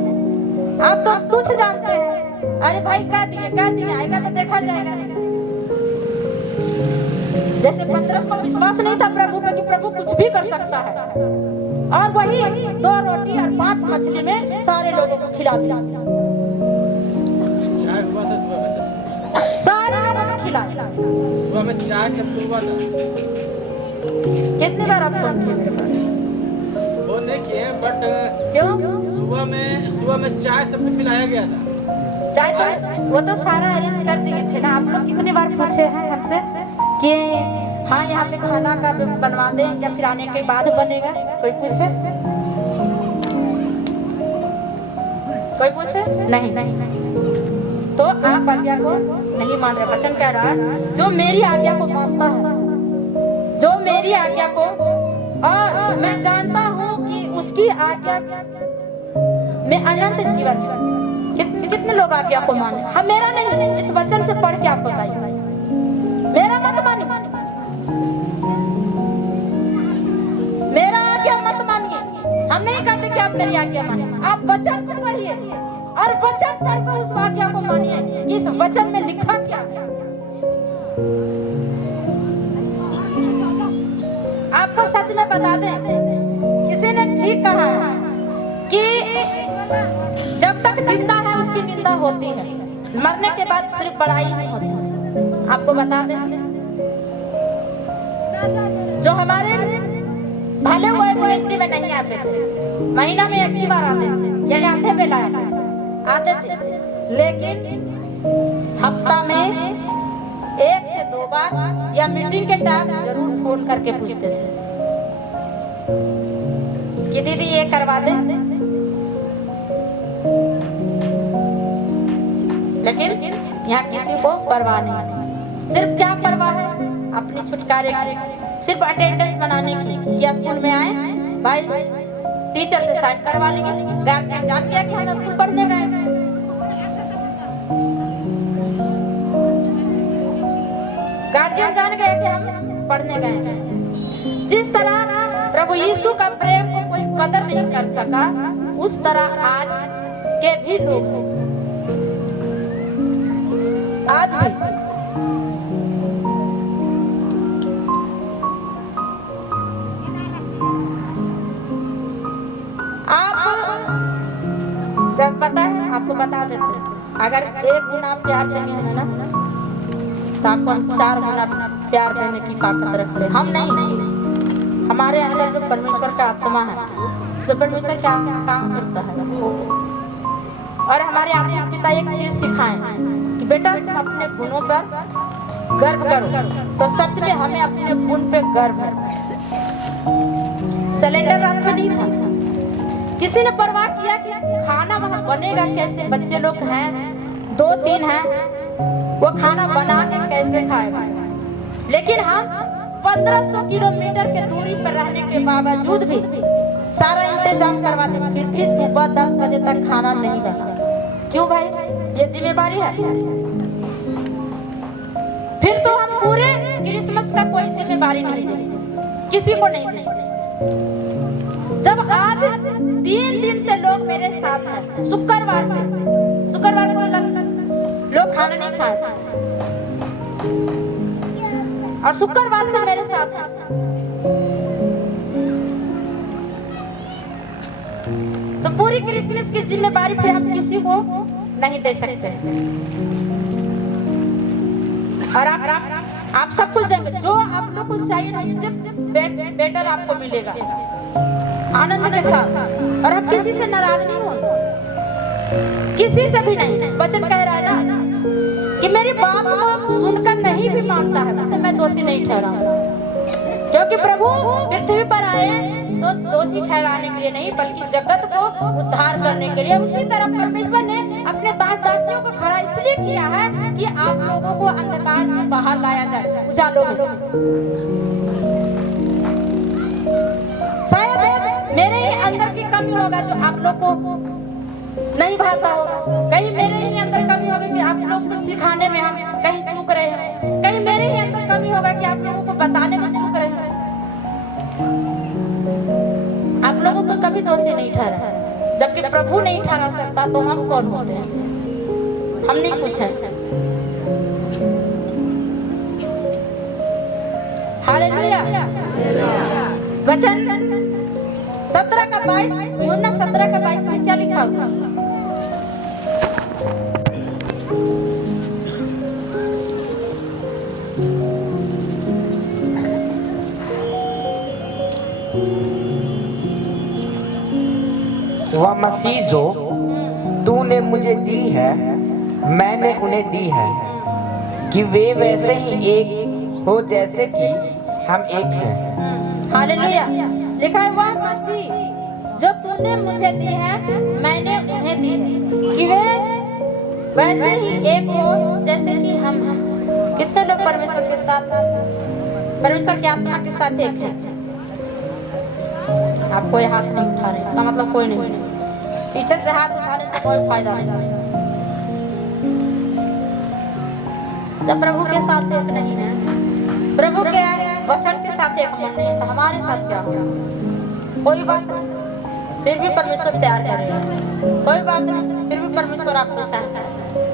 आप तो तुच्छ जानते हैं, अरे भाई क्या दिए आएगा तो देखा जाएगा। जैसे पतरस को विश्वास नहीं था प्रभु पर कि प्रभु कुछ भी कर सकता है, और वही 2 रोटी और 5 मछली में सारे लोगों को खिला दिया। सुबह में चाय सबको हुआ था। कितनी बार आप फोन किए मेरे पास? वो नहीं किए, बट क्यों? सुबह में चाय सबको पिलाया गया था। चाय तो वो तो सारा अरेंज कर दिए थे ना। आप लोग कितनी बार पूछे हैं हमसे कि हाँ यहाँ पे खाना का बनवा दें या फिर आने के बाद बनेगा? कोई पूछे? कोई पूछे? नहीं। तो आप आज्ञा को नहीं मान रहे। वचन कह रहा है जो मेरी आज्ञा को मानता है, जो मेरी आज्ञा को, और मैं जानता हूँ कि उसकी आज्ञा में अनंत जीवन। कितने लोग आज्ञा को माने? हम मेरा नहीं, इस वचन से पढ़ के आप बताइए। मेरा मत मानिए, मेरा आज्ञा मत मानिए। हम नहीं कहते कि आप मेरी आज्ञा मानिए, आप वचन को पढ़िए और वचन पढ़कर उस आज्ञा को मानिए कि इस वचन में लिखा क्या है। आपको सच में बता दें, किसी ने ठीक कहा है कि जब तक जिंदा है उसकी निंदा होती है, मरने के बाद सिर्फ बड़ाई नहीं होती। आपको बता दें, जो हमारे भले हुए मिनिस्ट्री में नहीं आते थे, महीना में 1 ही बार आते थे, यानी आधे बेला आते थे, लेकिन हफ्ता में 1 से 2 बार या मीटिंग के टाइम जरूर फोन करके पूछते थे कि दीदी ये करवा दे। लेकिन यहाँ किसी को परवाह नहीं। सिर्फ क्या परवाह है? अपनी छुटकारे की, सिर्फ अटेंडेंस बनाने की। या स्कूल में आए भाई, टीचर से साइन करवा लेंगे, गार्जियन जान गया कि हम स्कूल पढ़ने गए थे। गार्जियन जान गए कि हम पढ़ने गए थे। जिस तरह प्रभु यीशु का प्रेम को कोई कदर नहीं कर सका, उस तरह आज के भी लोग आज भी जब पता है आपको बता देते हैं, अगर 1 गुना प्यार देंगे है ना, तो आपको हम 4 गुना प्यार देने की ताकत रखते हैं। हम नहीं, हमारे अंदर जो परमेश्वर का आत्मा है, जो परमेश्वर का काम करता है, और हमारे आपके पिता एक चीज सिखाएं कि बेटा तुम अपने गुणों पर गर्व करो। तो सच में हमें अपने गुण पे गर्व है। सिलेंडर रात में नहीं था, किसी ने परवाह किया कि खाना वहाँ बनेगा कैसे? बच्चे लोग हैं, 2-3 हैं, वो खाना बना के कैसे खाएगा? लेकिन हम 1500 किलोमीटर के दूरी पर रहने के बावजूद भी सारा इंतजाम करवाते, फिर भी सुबह 10 बजे तक खाना नहीं बना। क्यों भाई? ये जिम्मेदारी है। फिर तो हम पूरे क्रिसमस का कोई जिम्मेदारी नहीं देंगे, किसी को नहीं देंगे। जब आज 3 दिन से लोग मेरे साथ हैं, शुक्रवार को लोग खाना नहीं खाए और शुक्रवार से मेरे साथ हैं। तो तो पूरी क्रिसमस की जिम्मेदारी फिर हम किसी को नहीं दे सकते। और आप सब कुछ देंगे, जो आप लोग को चाहिए ना, इससे बेटर आपको मिलेगा आनंद के साथ। और हम किसी से नाराज नहीं होंगे, किसी से भी नहीं। वचन कह रहा है ना कि मेरी बात को सुनकर नहीं भी मानता है, उसे मैं दोषी नहीं ठहरा, क्योंकि प्रभु पृथ्वी पर आए तो दोषी ठहराने के लिए नहीं, बल्कि जगत को उद्धार करने के लिए। उसी तरह परमेश्वर ने अपने दास दासियों को खड़ा इसलिए किया है कि आप लोगों को अंधकार से बाहर लाया जाए, उजालों में। शायद मेरे ही अंदर की कमी होगा जो आप लोग को नहीं भाता होगा, कहीं मेरे ही अंदर कमी होगी कि आप लोग को सिखाने में हम कहीं चूक रहे हैं, कहीं मेरे ही अंदर कमी होगा कि आप लोगों को बताने में चूक रहे हैं। आप लोगों को कभी दोषी नहीं ठहरा, जबकि प्रभु नहीं ठहरा सकता तो हम कौन होते हैं? हम नहीं पूछे। हालेलुया। वचन 17 का 22, यूहन्ना 17 का 22 में क्या लिखा हुआ? वह मसीह जो तूने मुझे दी है, मैंने उन्हें दी है, कि वे वैसे ही एक हो जैसे कि हम एक हैं। हालेलुया। लिखा है वह मसीह जो तूने मुझे दी है, मैंने उन्हें दी है, कि वे वैसे ही एक हो जैसे कि हम हैं। कितने लोग परमेश्वर के साथ, परमेश्वर की आत्मा के साथ एक है? आप कोई हाथ नहीं उठा रहे, इसका मतलब कोई नहीं। पीछे से हाथ उठाने से कोई फायदा नहीं। जब प्रभु के साथ एक नहीं है, प्रभु के वचन के साथ एक मन नहीं है, तो हमारे साथ क्या होगा? कोई बात नहीं, फिर भी परमेश्वर प्यार करेगा। कोई बात नहीं, फिर भी परमेश्वर आपके साथ है,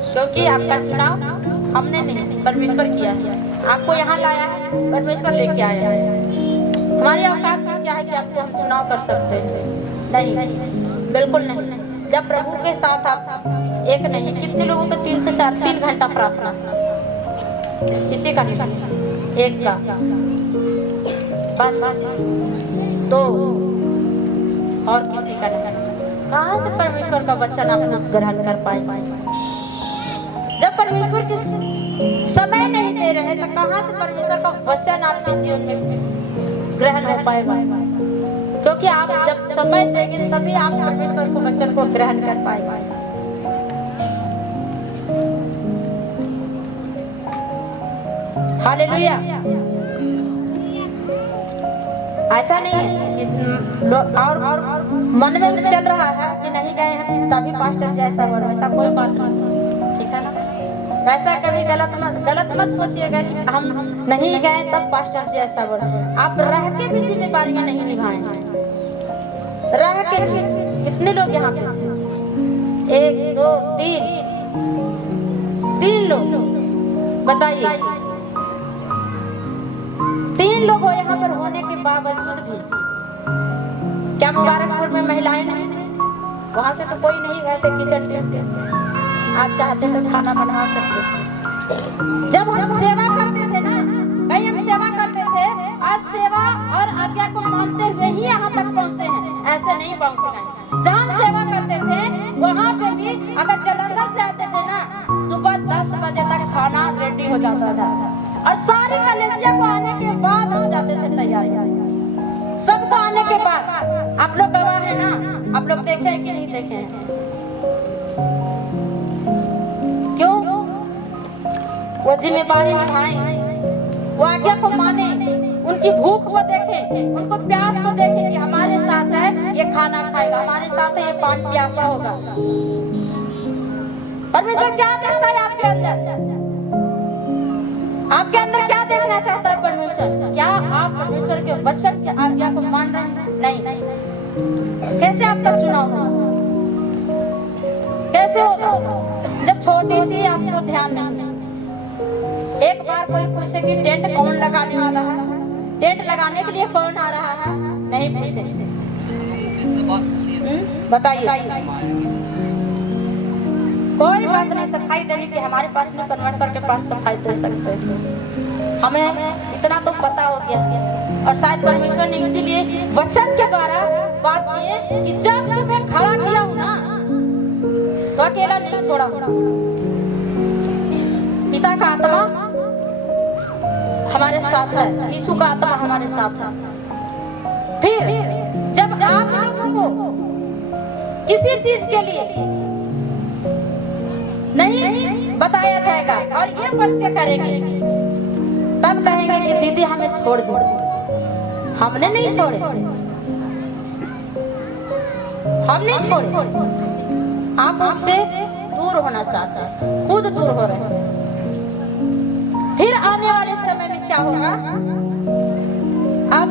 क्योंकि आपका चुनाव हमने नहीं, परमेश्वर किया है। आपको यहाँ लाया है, परमेश्वर लेके आया है। हमारी औकात में क्या है कि आपको हम चुनाव कर सकते हैं? नहीं, बिल्कुल नहीं। जब प्रभु के साथ आप एक नहीं, कितने लोगों को 3 से 4 3 घंटा प्रार्थना, किसी का नहीं, एक का बस, 2 और किसी का नहीं। कहाँ से परमेश्वर का वचन आप लोग ग्रहण कर पाएंगे? जब परमेश्वर के समय नहीं दे रहे तो कहाँ से परमेश्वर का वचन आपके जीवन में ग्रहण हो पाएगा? क्योंकि आप जब समय देंगे तभी आप परमेश्वर को वचन को ग्रहण कर पाएंगे। हालेलुया। ऐसा नहीं है कि और मन में चल रहा है कि नहीं गए हैं तभी पास्टर जी ऐसा बोल, ऐसा कोई बात नहीं, ठीक है ना? वैसा कभी गलत मत सोचिएगा कि हम नहीं गए तब पास्टर जी ऐसा बोल। आप रह के भी जिम्मेदारियां नहीं निभाएंगे। रह के कितने लोग यहाँ पे थे? 1 2 3 लोग, बताइए। 3 लोग हो यहाँ पर होने के बावजूद भी क्या मुबारकपुर में महिलाएं नहीं थी? वहां से तो कोई नहीं गए थे किचन में। आप चाहते तो खाना बनवा सकते थे। जब हम सेवा करते थे ना, कहीं हम सेवा करते थे, आज सेवा और आज्ञा को मानते हुए ही यहाँ तक पहुँचे हैं, ऐसे नहीं पहुँचे गए। जहाँ हम सेवा करते थे वहाँ पे भी अगर जलंधर से आते थे ना, सुबह 10 बजे तक खाना रेडी हो जाता था, और सारी कलेसिया को आने के बाद हम जाते थे तैयार। सबको आने के बाद। आप लोग गवाह है ना? आप लोग देखे हैं कि नहीं देखे हैं? क्यों? वो जिम्मेदारी निभाएं, वो आज्ञा को माने, उनकी भूख को देखें, उनको प्यास को देखें कि हमारे साथ है ये खाना खाएगा, हमारे साथ है ये पानी प्यासा होगा। परमेश्वर क्या देखता है आपके अंदर? आपके अंदर क्या देखना चाहता है परमेश्वर? क्या आप परमेश्वर के वचन की आज्ञा को मान रहे हैं? नहीं। कैसे आपका चुनाव होगा? कैसे होगा? जब छोटी सी आपको ध्यान नहीं। एक बार कोई पूछे कि टेंट कौन लगाने वाला है, टेंट लगाने के लिए कौन आ रहा है, नहीं पूछे। बताइए। कोई बात नहीं, सफाई देने की हमारे पास में परमेश्वर के पास सफाई दे सकते हैं। हमें इतना तो पता हो गया, और शायद परमेश्वर ने इसीलिए वचन के द्वारा बात की है कि जब तुम्हें खड़ा किया हूं ना तो अकेला नहीं छोड़ा हूं। पिता का आत्मा हमारे साथ है, यीशु का आत्मा हमारे साथ है। फिर जब आप लोगों को किसी चीज के लिए नहीं बताया जाएगा और ये बच्चे करेंगे, तब कहेंगे कि दीदी हमें छोड़ दो। हमने नहीं छोड़े, हम नहीं छोड़े। आप उससे दूर होना चाहते हैं, खुद दूर हो रहे हैं। फिर आने वाले समय में क्या होगा? अब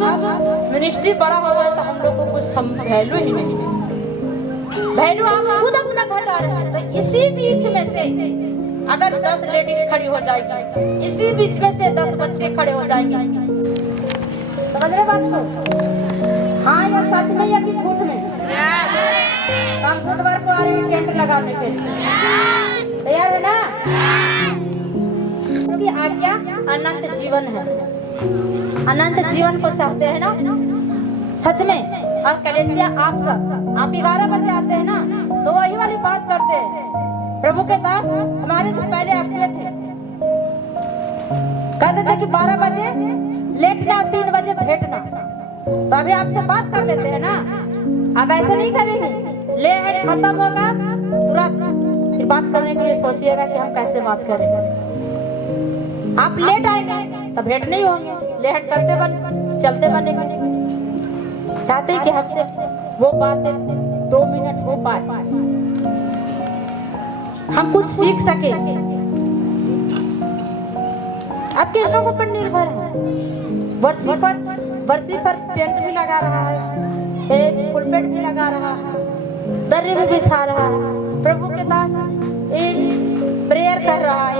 मिनिस्ट्री बड़ा हो रहा है तो हम लोग को कुछ वैल्यू ही नहीं है। वैल्यू आप खुद अपना घटा रहे हैं। तो इसी बीच में से अगर 10 लेडीज खड़ी हो जाएगी, इसी बीच में से 10 बच्चे खड़े हो जाएंगे। समझ रहे बात को? हाँ या सच में या कि झूठ में? हम बुधवार को आ रहे हैं टेंट लगाने के लिए, तैयार है ना? उनकी आज्ञा अनंत जीवन है। अनंत जीवन को चाहते हैं ना सच में? और कलेसिया आप 11 बजे आते हैं ना, तो वही वाली बात करते हैं। प्रभु के दास हमारे जो पहले आते थे कहते थे कि 12 बजे लेटना, 3 बजे भेटना। तो अभी आपसे बात कर लेते हैं ना, अब ऐसे नहीं करेंगे। ले खत्म होगा तुरंत फिर बात करने के लिए सोचिएगा कि हम कैसे बात करेंगे। आप लेट आएंगे तो भेंट नहीं होंगे, लेट करते बने चलते बनेंगे। चाहते हैं कि हमसे वो बातें 2 मिनट हो पाए, हम कुछ सीख सके। आपके लोगों पर निर्भर है। वर्षी पर टेंट भी लगा रहा है, एक पुलपेट भी लगा रहा है, दर्रे भी बिछा रहा है। प्रभु के दास एक प्रेयर कर रहा है,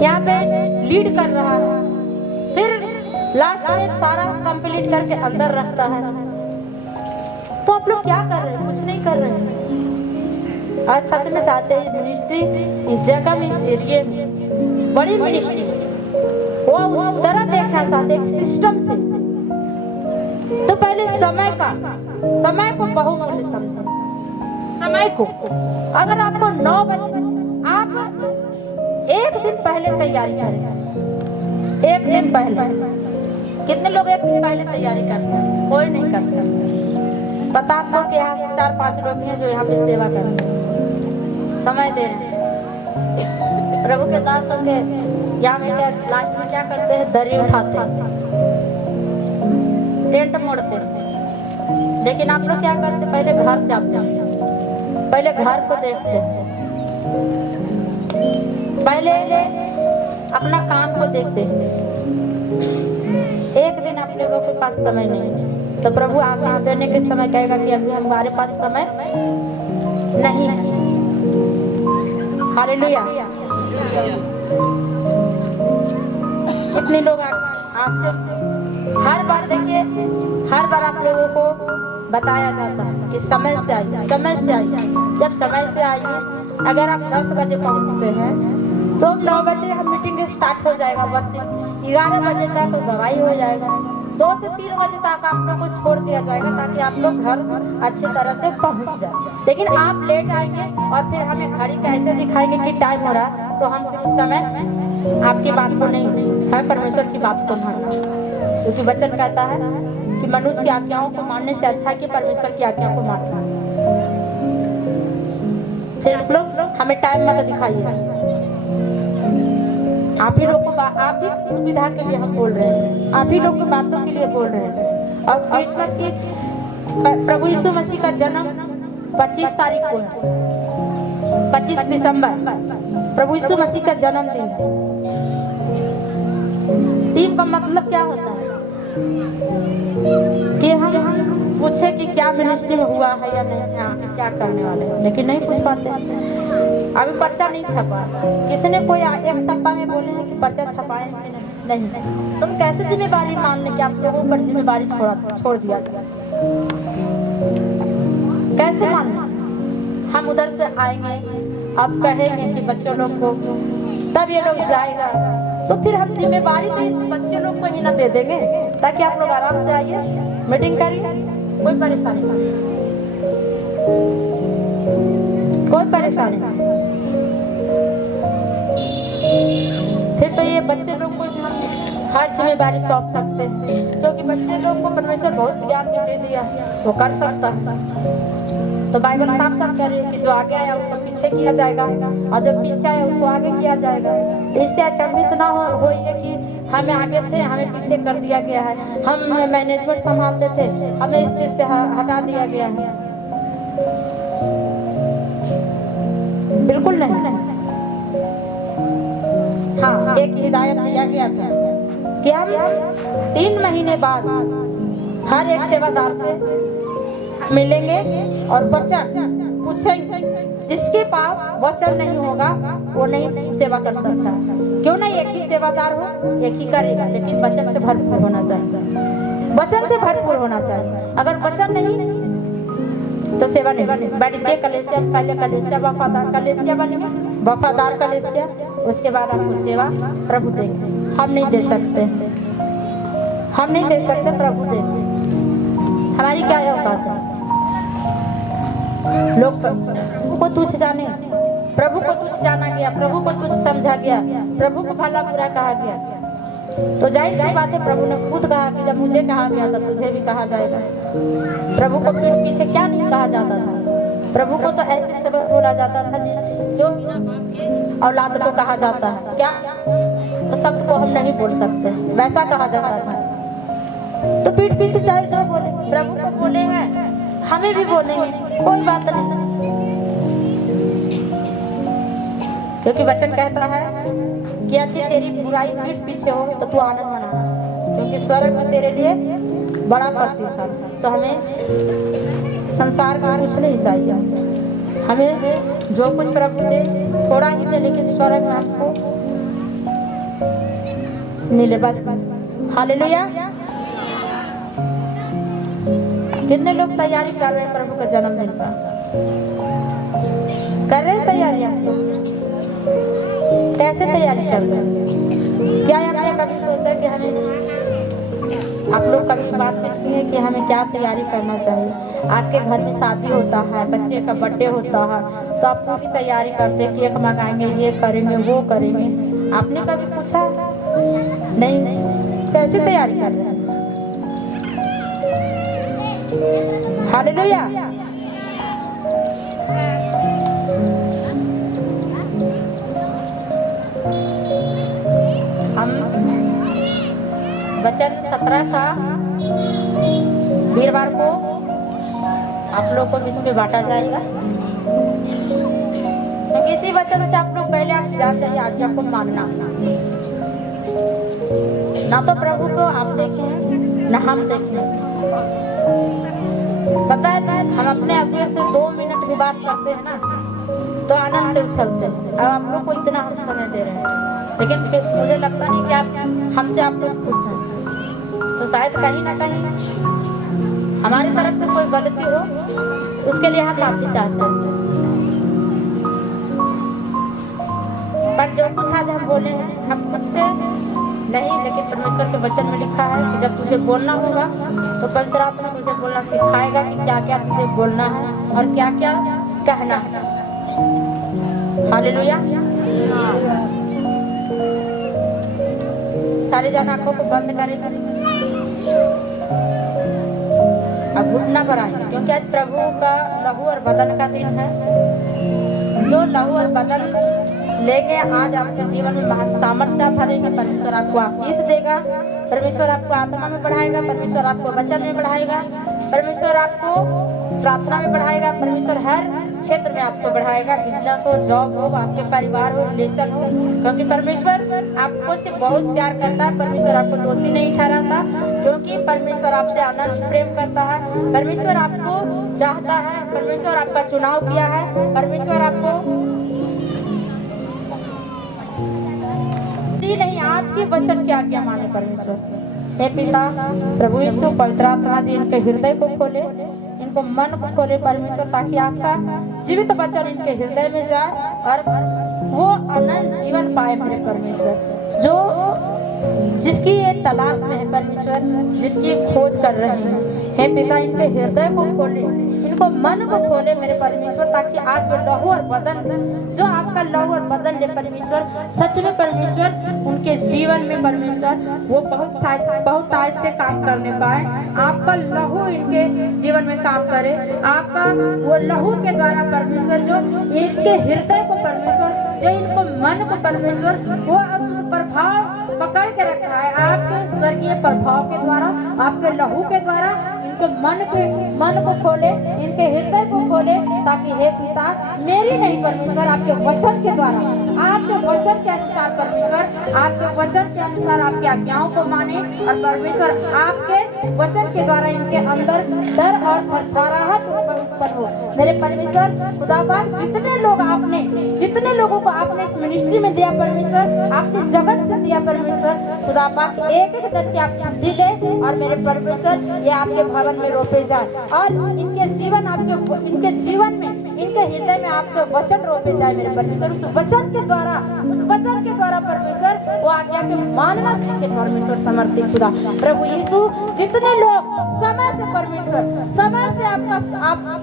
यहाँ पे लीड कर रहा है। फिर लास्ट में सारा कंप्लीट करके अंदर रखता है। तो आप लोग क्या कर रहे हैं? कुछ नहीं कर रहे हैं। आज सच में चाहते हैं मिनिस्ट्री इस जगह में, इस एरिया में बड़ी मिनिस्ट्री वो उस तरह देखना चाहते हैं सिस्टम से। तो पहले समय को बहुमूल्य समझें। समय को अगर आपको 9 बजे, आप एक दिन पहले तैयारी करें। एक दिन पहले कितने लोग एक दिन पहले तैयारी करते हैं? कोई नहीं करता। बता आपको कि यहाँ से 4-5 लोग हैं जो यहाँ पे सेवा करते हैं, समय दे रहे हैं। प्रभु के दास होंगे यहाँ में लास्ट में क्या करते हैं? दरी उठाते हैं, टेंट मोड़ते हैं। लेकिन आप लोग क्या करते? पहले घर जाते हैं, पहले घर को देखते हैं, पहले अपना काम को देखते हैं। एक दिन आप लोगों के पास समय नहीं है तो प्रभु आशीष देने के समय कहेगा कि अभी हमारे पास समय नहीं है। हालेलुया। कितने लोग आपसे हर बार देखिए, हर बार आप लोगों को बताया जाता है कि समय से आइए, समय से आइए। जब समय से आइए, अगर आप 10 बजे पहुंचते हैं तो 9 बजे हम मीटिंग स्टार्ट हो जाएगा। वर्षिप 11 बजे तक गवाही हो जाएगा। 2 से 3 बजे तक आप लोग को छोड़ दिया जाएगा ताकि आप लोग घर अच्छी तरह से पहुंच जाए। लेकिन आप लेट आएंगे और फिर हमें घड़ी कैसे दिखाएंगे कि टाइम हो रहा है, तो हम फिर उस समय आपकी बात को नहीं, हमें परमेश्वर की बात को मानना। क्योंकि वचन कहता है कि मनुष्य की आज्ञाओं को मानने से अच्छा है कि परमेश्वर की आज्ञा को मानना। फिर आप लोग हमें टाइम मत दिखाइए। आप ही लोग को, आप ही सुविधा के लिए हम बोल रहे हैं, आप ही लोग की बातों के लिए बोल रहे हैं। और क्रिसमस की प्रभु यीशु मसीह का जन्म 25 तारीख को है, 25 दिसंबर प्रभु यीशु मसीह का जन्मदिन है। टीम का मतलब क्या होता है कि हम पूछे कि क्या मिनिस्ट्री में हुआ है या नहीं, यहाँ क्या करने वाले हैं, लेकिन नहीं पूछ पाते। अभी पर्चा नहीं छपा, किसी ने कोई 1 सप्ताह में बोले हैं कि पर्चा छपाए नहीं। तुम कैसे जिम्मेदारी मान लें कि आप लोगों पर जिम्मेदारी छोड़ दिया गया। कैसे मानना? हम उधर से आएंगे, अब कहेंगे कि बच्चों लोग को, तब ये लोग जाएगा, तो फिर हम जिम्मेवारी तो इस बच्चे लोग को ही ना दे देंगे, ताकि आप लोग आराम से आइए, मीटिंग करिए, कोई परेशानी नहीं, कोई परेशानी नहीं। फिर तो ये बच्चे लोग को हम हर जिम्मेदारी सौंप सकते हैं, क्योंकि बच्चे लोग को परमेश्वर बहुत ज्ञान भी दे दिया, वो कर सकता है। तो बाइबल साफ साफ कह रही है कि जो आगे आया उसको पीछे किया जाएगा, और जो पीछे आया उसको आगे किया जाएगा। इससे अचंभित ना हो ये कि हमें आगे थे, हमें पीछे कर दिया गया है, हम मैनेजमेंट संभालते थे, हमें इस चीज से हटा दिया गया है। बिल्कुल नहीं। हाँ, एक हिदायत दिया गया था कि हम 3 महीने बाद हर एक सेवादार से मिलेंगे और वचन पूछेंगे। जिसके पास वचन नहीं होगा वो नहीं सेवा कर सकता। क्यों नहीं? एक ही सेवादार हो, एक ही करेगा, लेकिन वचन से भरपूर होना चाहिए, वचन से भरपूर होना चाहिए। अगर वचन नहीं तो सेवा नहीं। बढ़ते कलेसिया, पहले कलेसिया वफादार कलेसिया बनेंगे, वफादार कलेसिया, उसके बाद आपको सेवा प्रभु देंगे। हम नहीं दे सकते, हम नहीं दे सकते, प्रभु देंगे। हमारी क्या औकात है? लोग प्रभु को तुच्छ जाने, प्रभु को तुच्छ जाना गया, प्रभु को तुच्छ समझा गया, प्रभु को भला बुरा कहा गया। तो जाहिर सी बात है, प्रभु ने खुद कहा कि जब मुझे कहा गया तो तुझे भी कहा जाएगा। प्रभु को पीठ पीछे क्या नहीं कहा जाता था? प्रभु को तो ऐसे सबक बोला जाता था जो औलाद को कहा जाता है। क्या तो शब्द को हम नहीं बोल सकते, वैसा कहा जाता था। तो पीठ पीछे चाहे जो बोले, प्रभु को बोले हैं, हमें भी बोलेंगे, कोई बात नहीं। क्योंकि वचन कहता है कि यदि तेरी बुराई पीठ पीछे हो तो तू आनंद मना, क्योंकि स्वर्ग में तेरे लिए बड़ा प्रतिफल। तो हमें संसार का कुछ नहीं चाहिए, हमें जो कुछ प्रभु दे थोड़ा ही दे, लेकिन स्वर्ग में हमको मिले बस। हालेलुया। कितने लोग तैयारी कर रहे हैं प्रभु का जन्मदिन का? कर रहे हैं तैयारी? आप लोग कैसे तैयारी कर रहे हैं? क्या आपने कभी सोचा कि हमें, आप लोग कभी बात करती है कि हमें क्या तैयारी करना चाहिए? आपके घर में शादी होता है, बच्चे का बर्थडे होता है, तो आप पूरी तैयारी करते हैं, केक मंगाएंगे, ये करेंगे, वो करेंगे। आपने कभी पूछा? नहीं। कैसे तैयारी कर रहे हैं? हालेलुया। हम वचन 17 का वीरवार को आप लोग को बीच में बांटा जाएगा। तो इसी वचन से आप लोग पहले आप जान जाइए आज्ञा को मानना। ना तो प्रभु को आप देखें, ना हम देखें। पता है हम अपने अगुए से 2 मिनट भी बात करते हैं ना तो आनंद से उछलते हैं। अब आप लोग को इतना हम समय दे रहे हैं, लेकिन मुझे लगता नहीं कि आप हमसे आप लोग खुश हैं। तो शायद कहीं ना कहीं हमारी तरफ से कोई गलती हो, उसके लिए हम माफी चाहते हैं। पर जो कुछ आज हम बोले हैं, हम खुद से नहीं, लेकिन परमेश्वर के वचन में लिखा है कि जब तुझे बोलना होगा तो पवित्र आत्मा तुझे बोलना सिखाएगा कि क्या क्या तुझे बोलना है और क्या क्या कहना है। हालेलुया। सारे जन आंखों को बंद करें, अब घुटना पर आए, क्योंकि आज प्रभु का लहू और बदन का दिन है। जो लहू और बदन लेके आज आपके जीवन में महासामर्थ्य भरेंगे। परमेश्वर आपको आशीष देगा, परमेश्वर आपको आत्मा में बढ़ाएगा, परमेश्वर आपको वचन में बढ़ाएगा, परमेश्वर आपको प्रार्थना में बढ़ाएगा, परमेश्वर हर क्षेत्र में आपको बढ़ाएगा। बिजनेस हो, जॉब हो, आपके परिवार हो, रिलेशन हो, क्योंकि परमेश्वर आपको से बहुत प्यार करता है। परमेश्वर आपको दोषी नहीं ठहराता, क्योंकि परमेश्वर आपसे अनंत प्रेम करता है। परमेश्वर आपको चाहता है, परमेश्वर आपका चुनाव किया है, परमेश्वर आपको नहीं आपके वचन की आज्ञा माने। परमेश्वर हे पिता, प्रभु यीशु पवित्र आत्मा जी इनके हृदय को खोले, इनको मन को खोले परमेश्वर, ताकि आपका जीवित वचन इनके हृदय में जाए और वो अनंत जीवन पाए मेरे परमेश्वर। जो जिसकी ये तलाश में है परमेश्वर, जिसकी खोज कर रहे हैं, हे पिता इनके हृदय को खोले, इनको मन को खोले मेरे परमेश्वर, ताकि आज जो लहू और बदन, जो आपका लहू और बदन है परमेश्वर, सच में परमेश्वर उनके जीवन में परमेश्वर वो बहुत आज से काम करने पाए। आपका लहू इनके जीवन में काम करे, आपका वो लहू के द्वारा परमेश्वर जो इनके हृदय को परमेश्वर, जो इनको मन को परमेश्वर वो प्रभाव पकड़ के रखा है आपके स्वर्गीय प्रभाव के द्वारा, आपके लहू के द्वारा इनको मन को खोले, इनके हृदय को खोले, ताकि हे पिता मेरी नहीं परमेश्वर आपके वचन के द्वारा, आपके वचन के अनुसार परमेश्वर, आपके वचन के अनुसार आपकी आज्ञाओं को माने और परमेश्वर आपके वचन के द्वारा इनके अंदर डर और डराहट उत्पन्न हो मेरे परमेश्वर। खुदाबाद जितने लोगों को आपने इस मिनिस्ट्री में दिया परमेश्वर, आपने जगत को दिया परमेश्वर, खुदाबाद एक एक करके आप शांति दे और मेरे परमेश्वर ये आपके भवन में रोपे जाए और इनके जीवन में इनके हृदय में आपके वचन रोपे जाए मेरे परमेश्वर। उस वचन के द्वारा परमेश्वर वो आज्ञा के मानना सीखे परमेश्वर। समर्थित खुदा प्रभु यीशु, जितने लोग समय से परमेश्वर समय से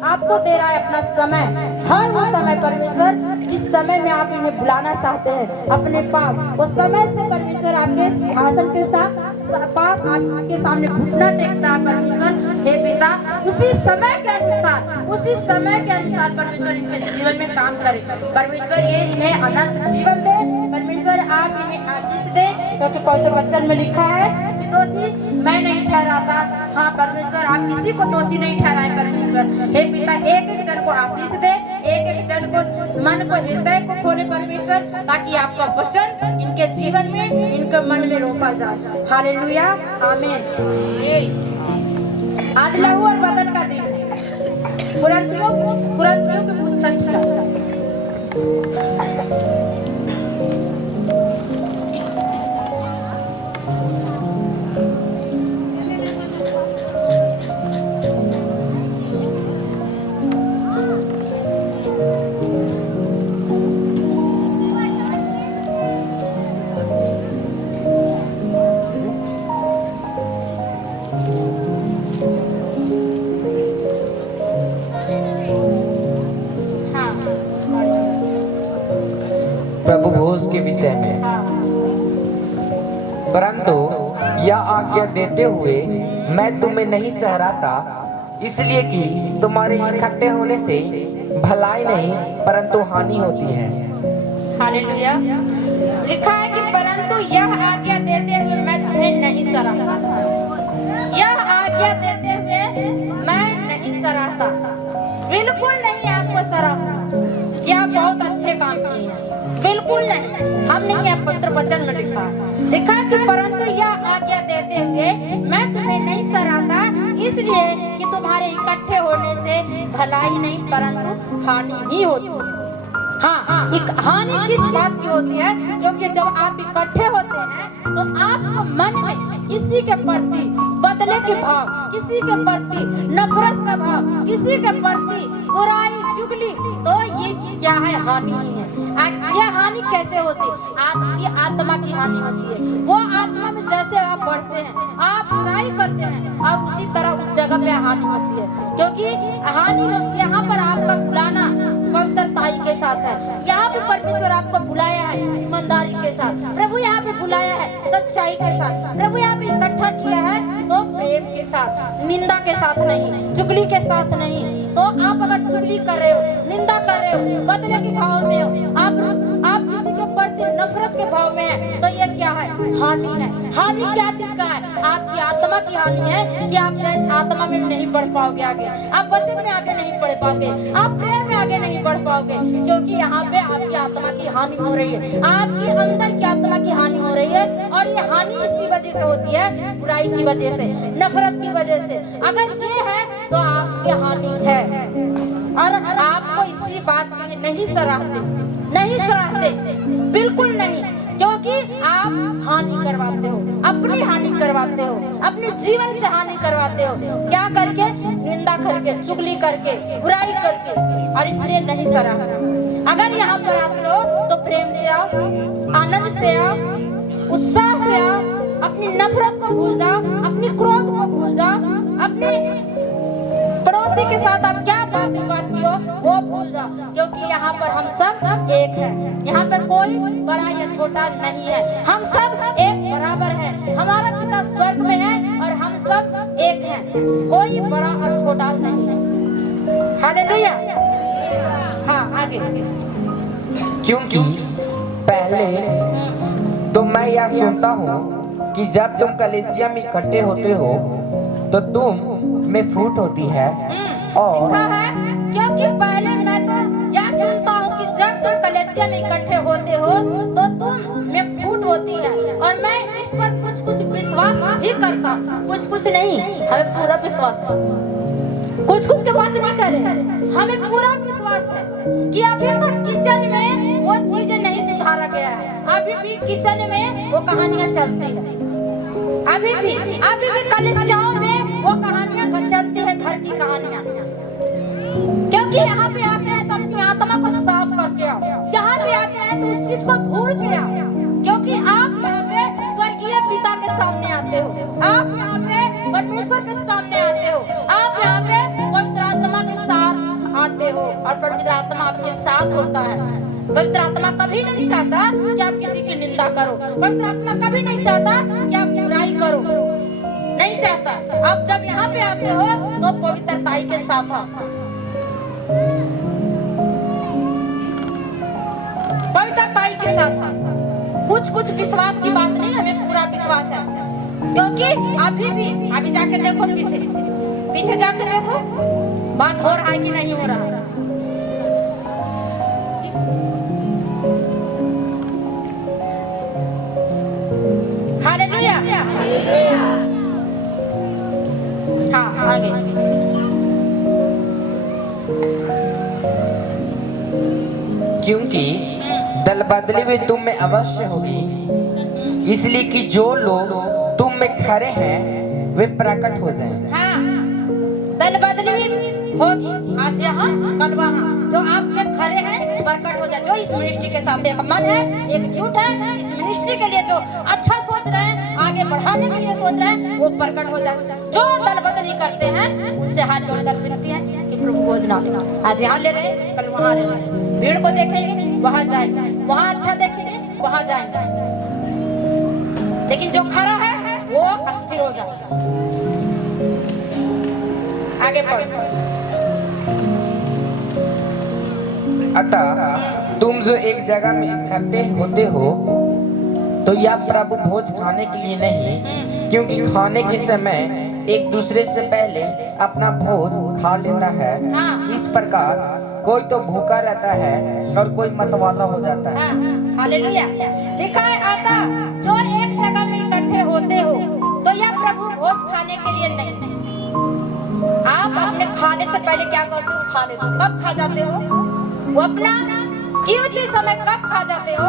आपको दे रहा है अपना समय, हर वो समय परमेश्वर जिस समय में आप इन्हें बुलाना चाहते हैं अपने पास, वो समय से परमेश्वर आपके सिंहासन के साथ पाप आपके सामने घुटना टेकता है परमेश्वर। हे पिता उसी समय के अनुसार परमेश्वर इनके जीवन में काम करे परमेश्वर। ये इन्हें अनंत जीवन दे परमेश्वर, आप इन्हें आशीष दे, क्योंकि पवित्र वचन में लिखा है कि दोषी मैं नहीं ठहराता। हाँ परमेश्वर, आप किसी को दोषी नहीं ठहराए परमेश्वर। हे पिता एक एक जन को आशीष दे, एक एक जन को मन को हृदय को खोले परमेश्वर, ताकि आपका वचन इनके जीवन में इनके मन में रोपा जाए। हालेलुया, आमीन। आज लहू और बदन का दिन है। कुरिन्थियों की पुस्तक का प्रभु भोज के विषय में, परंतु यह आज्ञा देते हुए मैं तुम्हें नहीं सहराता, इसलिए कि तुम्हारे इकट्ठे होने से भलाई नहीं परंतु हानि होती है। हालेलुया। लिखा है कि परंतु यह आज्ञा देते हुए मैं तुम्हें नहीं सराहता, यह आज्ञा देते हुए मैं नहीं सराहता, बिल्कुल नहीं आपको सराहता कि आप बहुत अच्छे काम किए हैं, बिल्कुल नहीं। हमने यह पवित्र वचन में लिखा कि परंतु यह आज्ञा देते हुए मैं तुम्हें नहीं सराहता, इसलिए कि तुम्हारे इकट्ठे होने से भलाई नहीं परंतु हानि ही होती है। हाँ, एक हानि किस बात की होती है? क्योंकि जब आप इकट्ठे होते हैं तो आपको मन में किसी के प्रति बदले के भाव, किसी के प्रति नफरत का भाव, किसी के प्रति बुराई चुगली, तो ये क्या है? हानि ही है। यह हानि कैसे होती है? आपकी आत्मा की हानि होती है। वो आत्मा में जैसे आप बढ़ते हैं, आप बुराई करते हैं, और उसी तरह उस जगह पे हानि होती है। क्योंकि हानि यहाँ पर आपका बुलाना पवित्रताई के साथ है। यहाँ पे परमेश्वर आपको बुलाया है ईमानदारी के साथ, प्रभु यहाँ पे बुलाया है सच्चाई के साथ, प्रभु यहाँ पे इकट्ठा किया है तो प्रेम के साथ, निंदा के साथ नहीं, चुगली के साथ नहीं। तो आप अगर चुगली कर रहे हो, निंदा कर रहे हो, बदले के भाव में हो, आप किसी के प्रति नफरत के भाव में है, तो ये क्या है? हानि है। हानि क्या चीज का है? आपकी आत्मा की हानि है कि आप आत्मा में नहीं बढ़ पाओगे आगे, आप वचन में आगे नहीं बढ़ पाओगे, आप प्रेम में आगे नहीं बढ़ पाओगे, क्योंकि यहाँ पे आपकी आत्मा की हानि हो रही है, आपकी अंदर की आत्मा की हानि हो रही है। और ये हानि इसी वजह से होती है, बुराई की वजह से, नफरत की वजह से। अगर ये है तो आपकी हानि है, और आपको इसी बात के लिए नहीं सराहते, बिल्कुल नहीं। क्योंकि आप हानि करवाते हो, अपनी हानि करवाते हो, अपने जीवन से हानि करवाते हो। क्या करके? निंदा करके, चुगली करके, बुराई करके, और इसलिए नहीं सरा। अगर यहाँ पर आते हो तो प्रेम से आओ, आनंद से आओ, उत्साह से आओ, अपनी नफरत को भूल जाओ, अपनी क्रोध को भूल जाओ, अपने पड़ोसी के साथ आप क्या बात की हो वो भूल जाओ, क्योंकि यहाँ पर हम सब एक हैं। यहाँ पर कोई बड़ा या छोटा नहीं है, हम सब एक बराबर हैं। हमारा पिता स्वर्ग में है और हम सब एक हैं, कोई बड़ा और छोटा नहीं है। हालेलुया। हाँ, आगे। क्योंकि पहले तो मैं यह सुनता हूँ कि जब तुम कलीसिया में इकट्ठे होते हो तो तुम में फूट होती है और लिखा है, क्योंकि पहले मैं तो यह सुनता हूँ कि जब तुम कलीसिया में इकट्ठे होते हो तो तुम में फूट होती है, और मैं इस पर कुछ विश्वास भी करता हूँ। कुछ नहीं, हमें पूरा विश्वास है। कुछ की बात नहीं कर रहे, हमें पूरा विश्वास है कि अभी तक किचन में वो चीजें नहीं सुधारा गया है। अभी भी किचन में वो कहानियां चलती है, अभी भी कलीसियाओं में वो कहानियां चलती है, घर की कहानियां। क्योंकि यहाँ पे आते हैं तो अपनी आत्मा को साफ करके आओ, यहाँ पे आते हैं तो उस चीज को भूल के आओ, क्योंकि आप यहाँ पे स्वर्गीय पिता के सामने आते हो, आप यहाँ पे परमेश्वर के सामने आते हो, आप यहाँ पे पवित्र आत्मा के साथ आते हो, और पवित्र आत्मा आपके साथ होता है। पवित्र आत्मा कभी नहीं चाहता कि आप किसी की निंदा करो, पवित्र आत्मा कभी नहीं चाहता कि आप बुराई करो, नहीं चाहता। आप जब यहाँ पे आते हो तो पवित्रताई के साथ आओ, पवित्रताई के साथ आओ। कुछ विश्वास की बात नहीं, हमें पूरा विश्वास है, क्योंकि अभी जाके देखो, पीछे जाके देखो बात हो रहा है कि नहीं हो रहा है। हालेलुया। हाँ, आगे। क्योंकि दल बदली भी तुम में अवश्य होगी, इसलिए कि जो लोग तुम में खरे हैं वे प्रकट हो जाएं। हाँ, दल बदली होगी, आज यहाँ कल वहाँ। जो आप में खरे हैं प्रकट हो जाए, जो इस मिनिस्ट्री के साथ एक मन है, एकजुट है, इस मिनिस्ट्री के लिए जो अच्छा सोच रहे हैं, आगे बढ़ाने के लिए सोच रहे हैं, वो प्रकट हो जाए। जो दल बदली करते हैं उनसे हाथ जोड़कर विनती है कि प्रभु भोजना लेना, आज यहाँ ले रहे हैं, कल वहाँ ले रहे हैं। भीड़ को देखेंगे वहाँ जाएंगे, वहाँ अच्छा देखेंगे वहाँ जाएंगे, लेकिन जो खरा है वो अस्थिर हो जाए। आगे बढ़ो। अतः तुम जो एक जगह में इकट्ठे होते हो तो यह प्रभु भोज खाने के लिए नहीं, क्योंकि खाने के समय एक दूसरे से पहले अपना भोज खा लेता है। इस प्रकार कोई तो भूखा रहता है और कोई मतवाला हो जाता है। हालेलुया। लिखा है, आता जो एक जगह में इकट्ठे होते हो तो यह प्रभु भोज खाने के लिए नहीं। आप अपने खाने से पहले क्या करते हो? खा लेते हो। कब खा जाते हो? वो अपना कीमती समय कब खा जाते हो?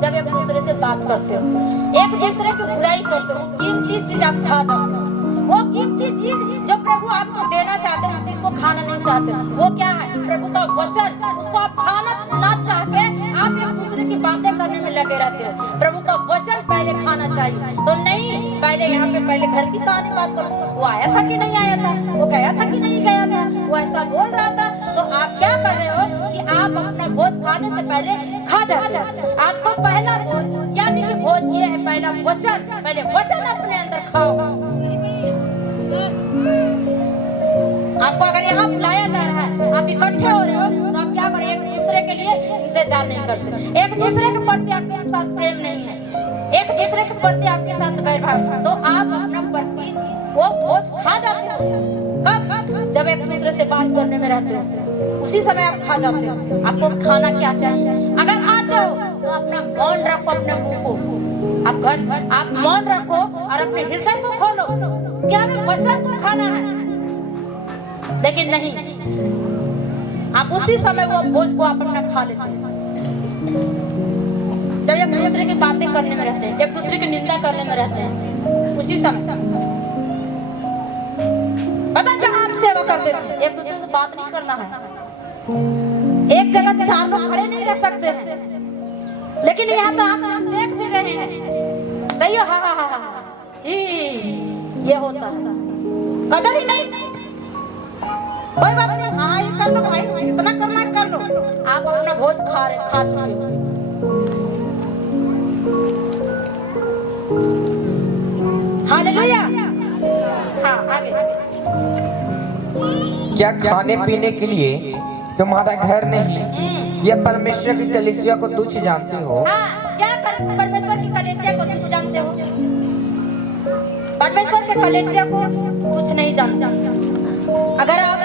जब एक दूसरे से बात करते हो, एक दूसरे की बुराई करते हो, कीमती चीज आप खा जाते हो। वो कीमती चीज जो प्रभु आपको देना चाहते हैं, उस चीज को खाना नहीं चाहते। वो क्या है? प्रभु का वचन। उसको आप खाना ना चाह के आप एक दूसरे की बातें करने में लगे रहते हो। प्रभु का वचन पहले खाना चाहिए, तो नहीं पहले यहाँ पे पहले घर की कहानी बात करो। वो आया था कि नहीं आया था, वो गया था कि नहीं गया था, वो ऐसा बोल रहा था। तो आप क्या कर रहे हो कि आप अपना भोज खाने से पहले खा जाते हो। आपको पहला भोज यानी कि भोज ये है, पहला वचन। पहले वचन अपने अंदर खाओ। आपको अगर यहाँ बुलाया जा रहा है, आप इकट्ठे हो रहे हो, तो आप क्या करें? एक दूसरे के लिए इंतजार नहीं करते, एक दूसरे के प्रति आपके साथ प्रेम नहीं है, एक दूसरे के प्रति आपके साथ वैरभाव, तो आप अपना प्रति वो भोज खा जाते हो। कब? जब एक दूसरे से बात करने में रहते हो, उसी समय आप खा जाते हो। आपको खाना क्या चाहिए? अगर आते हो तो अपना मौन रखो, अपने मुंह को आप मौन रखो और अपने हृदय को खोलो कि हमें वचन को खाना है। लेकिन नहीं, आप उसी समय वो भोज को आप अपना खा लेते हैं। जब एक दूसरे की बातें करने में रहते हैं, एक दूसरे की निंदा करने में रहते हैं, उसी समय पता जहाँ हम सेवा करते थे, एक दूसरे से बात नहीं करना है, एक जगह 4 लोग खड़े नहीं रह सकते हैं, लेकिन यहाँ तो आकर हम देख भी रहे हैं, कहियो हा ये होता है, कदर ही नहीं। कोई बात नहीं, हाँ ये कर लो भाई, जितना करना है कर लो, आप अपना भोज खा चुके हो। हालेलुया। हाँ आगे। क्या खाने पीने के लिए तुम्हारा घर नहीं या परमेश्वर की कलीसिया को तुच्छ जानते हो? हाँ, क्या परमेश्वर की कलीसिया को तुच्छ जानते हो? परमेश्वर के कलीसिया को कुछ नहीं जानते। अगर आप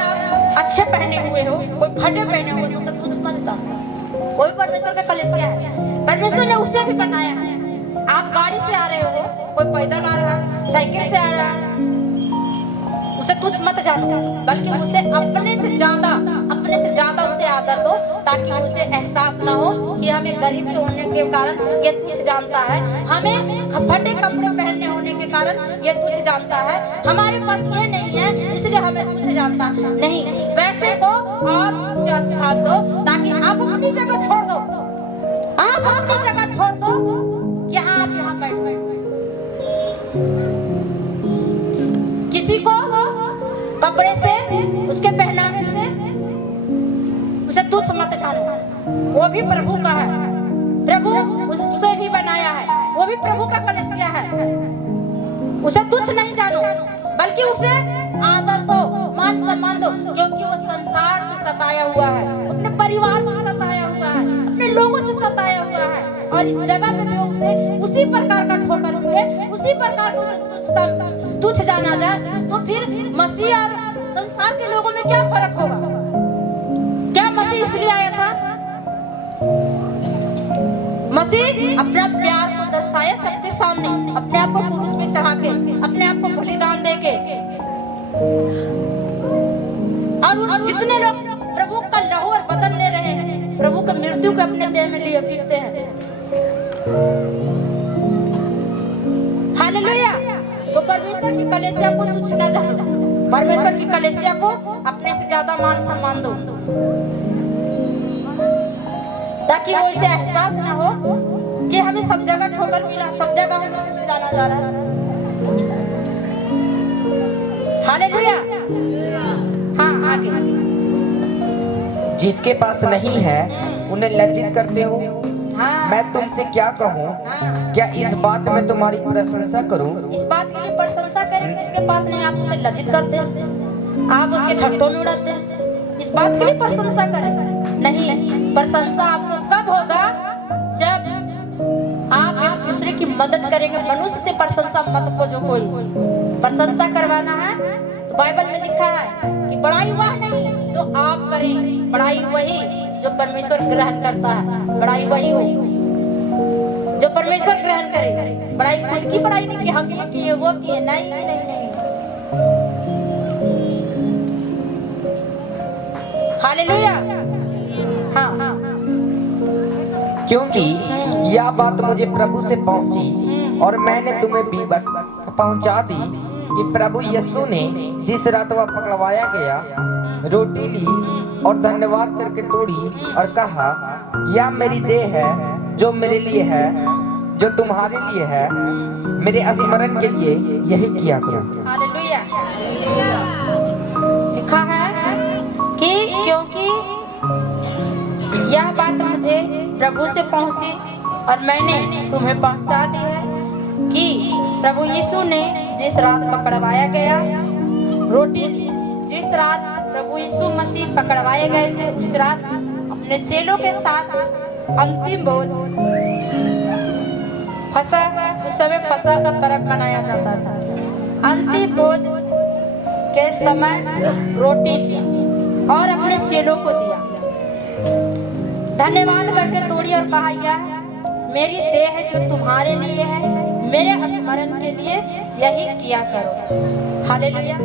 अच्छे पहने हुए हो, कोई फटे पहने हुए, तो उसे तुच्छ मत जानो। कोई परमेश्वर का कलीसिया है, परमेश्वर ने उसे भी बनाया है। आप गाड़ी से आ रहे हो, कोई पैदल आ रहा है, साइकिल से आ रहा है, उसे तुच्छ मत जानो, बल्कि उसे अपने से ज्यादा उसे आदर दो, ताकि उसे एहसास ना हो कि हमें गरीब होने के कारण ये तुच्छ जानता है, हमें फटे कपड़े पहनने होने के कारण ये तुच्छ जानता है, हमारे पास ये नहीं है इसलिए हमें तुच्छ जानता नहीं। वैसे को आप स्थान दो, ताकि आप अपनी जगह छोड़ दो, आप अपनी जगह छोड़ दो कि हाँ आप यहाँ बैठो। किसी को कपड़े से, उसके पहनावे से उसे तुच्छ मत जानो, वो भी प्रभु का है, प्रभु उसे भी बनाया है, वो भी प्रभु का कलीसिया है। उसे तुच्छ नहीं जानो, बल्कि उसे आदर दो, मान सम्मान दो, क्योंकि वो संसार से सताया हुआ है, अपने परिवार से सताया हुआ है, अपने लोगों से सताया हुआ है, और इस जगह में भी उसे उसी प्रकार का ठोकर मिले, उसी प्रकार का तुच्छ जाना जाए, तो फिर मसीह और संसार के लोगों में क्या फर्क होगा? क्या मसीह इसलिए आया था? मसीह अपना प्यार को दर्शाया सबके सामने, अपने आप को क्रूस पे चढ़ा के, अपने आप को बलिदान दे के, और जितने लोग प्रभु का लहू और बदन ले रहे हैं, प्रभु की मृत्यु को अपने देह में लिए फिरते हैं। हालेलुया। तो परमेश्वर की कलीसिया को तुच्छ ना जानो, परमेश्वर की कलीसिया को अपने से ज्यादा मान सम्मान दो, ताकि वो इसे एहसास ना हो कि हमें सब जगह ठोकर मिला, सब जगह हमें तुच्छ जाना जा रहा है। हालेलुया। हाँ आगे। जिसके पास नहीं है उन्हें लज्जित करते हो। हाँ। मैं तुमसे क्या कहूँ? हाँ। क्या इस बात में तुम्हारी प्रशंसा करूं? इस बात की भी प्रशंसा करें, इसके पास नहीं, आप उसे लज्जित करते हैं, आप उसके ठट्ठों में उड़ाते हैं, इस बात की भी प्रशंसा करें? नहीं, प्रशंसा आपको कब होगा? जब आप एक दूसरे की मदद करेंगे। मनुष्य से प्रशंसा मत खोजो, कोई प्रशंसा करवाना है तो बाइबल में लिखा है कि बड़ाई वह नहीं जो आप करें, बड़ाई वही जो परमेश्वर ग्रहण करता है, बड़ाई वही जो परमेश्वर ग्रहण करे। बड़ाई खुद की बड़ाई नहीं कि हम ये किए वो किए, नहीं नहीं नहीं नहीं। हालेलुया। हाँ हाँ। क्योंकि यह बात मुझे प्रभु से पहुंची और मैंने तुम्हें भी पहुंचा दी कि प्रभु यीशु ने जिस रात वह पकड़वाया गया, रोटी ली और धन्यवाद करके तोड़ी और कहा, यह मेरी देह है जो मेरे लिए है, जो तुम्हारे लिए है, मेरे स्मरण के लिए यही किया करो। हालेलुया। लिखा है कि क्योंकि यह बात मुझे प्रभु से पहुंची और मैंने तुम्हें पहुंचा दी है कि प्रभु यीशु ने जिस रात पकड़वाया गया, रोटी ली, जिस रात प्रभु यीशु मसीह पकड़वाए गए थे, उस रात अपने चेलों के साथ अंतिम भोज, फसह, उस समय फसह का पर्व मनाया जाता था। अंतिम भोज के समय रोटी ली और अपने चेलों को दिया, धन्यवाद करके तोड़ी और कहा, यह मेरी देह है जो तुम्हारे लिए है, मेरे स्मरण के लिए यही किया करो। हालेलुया।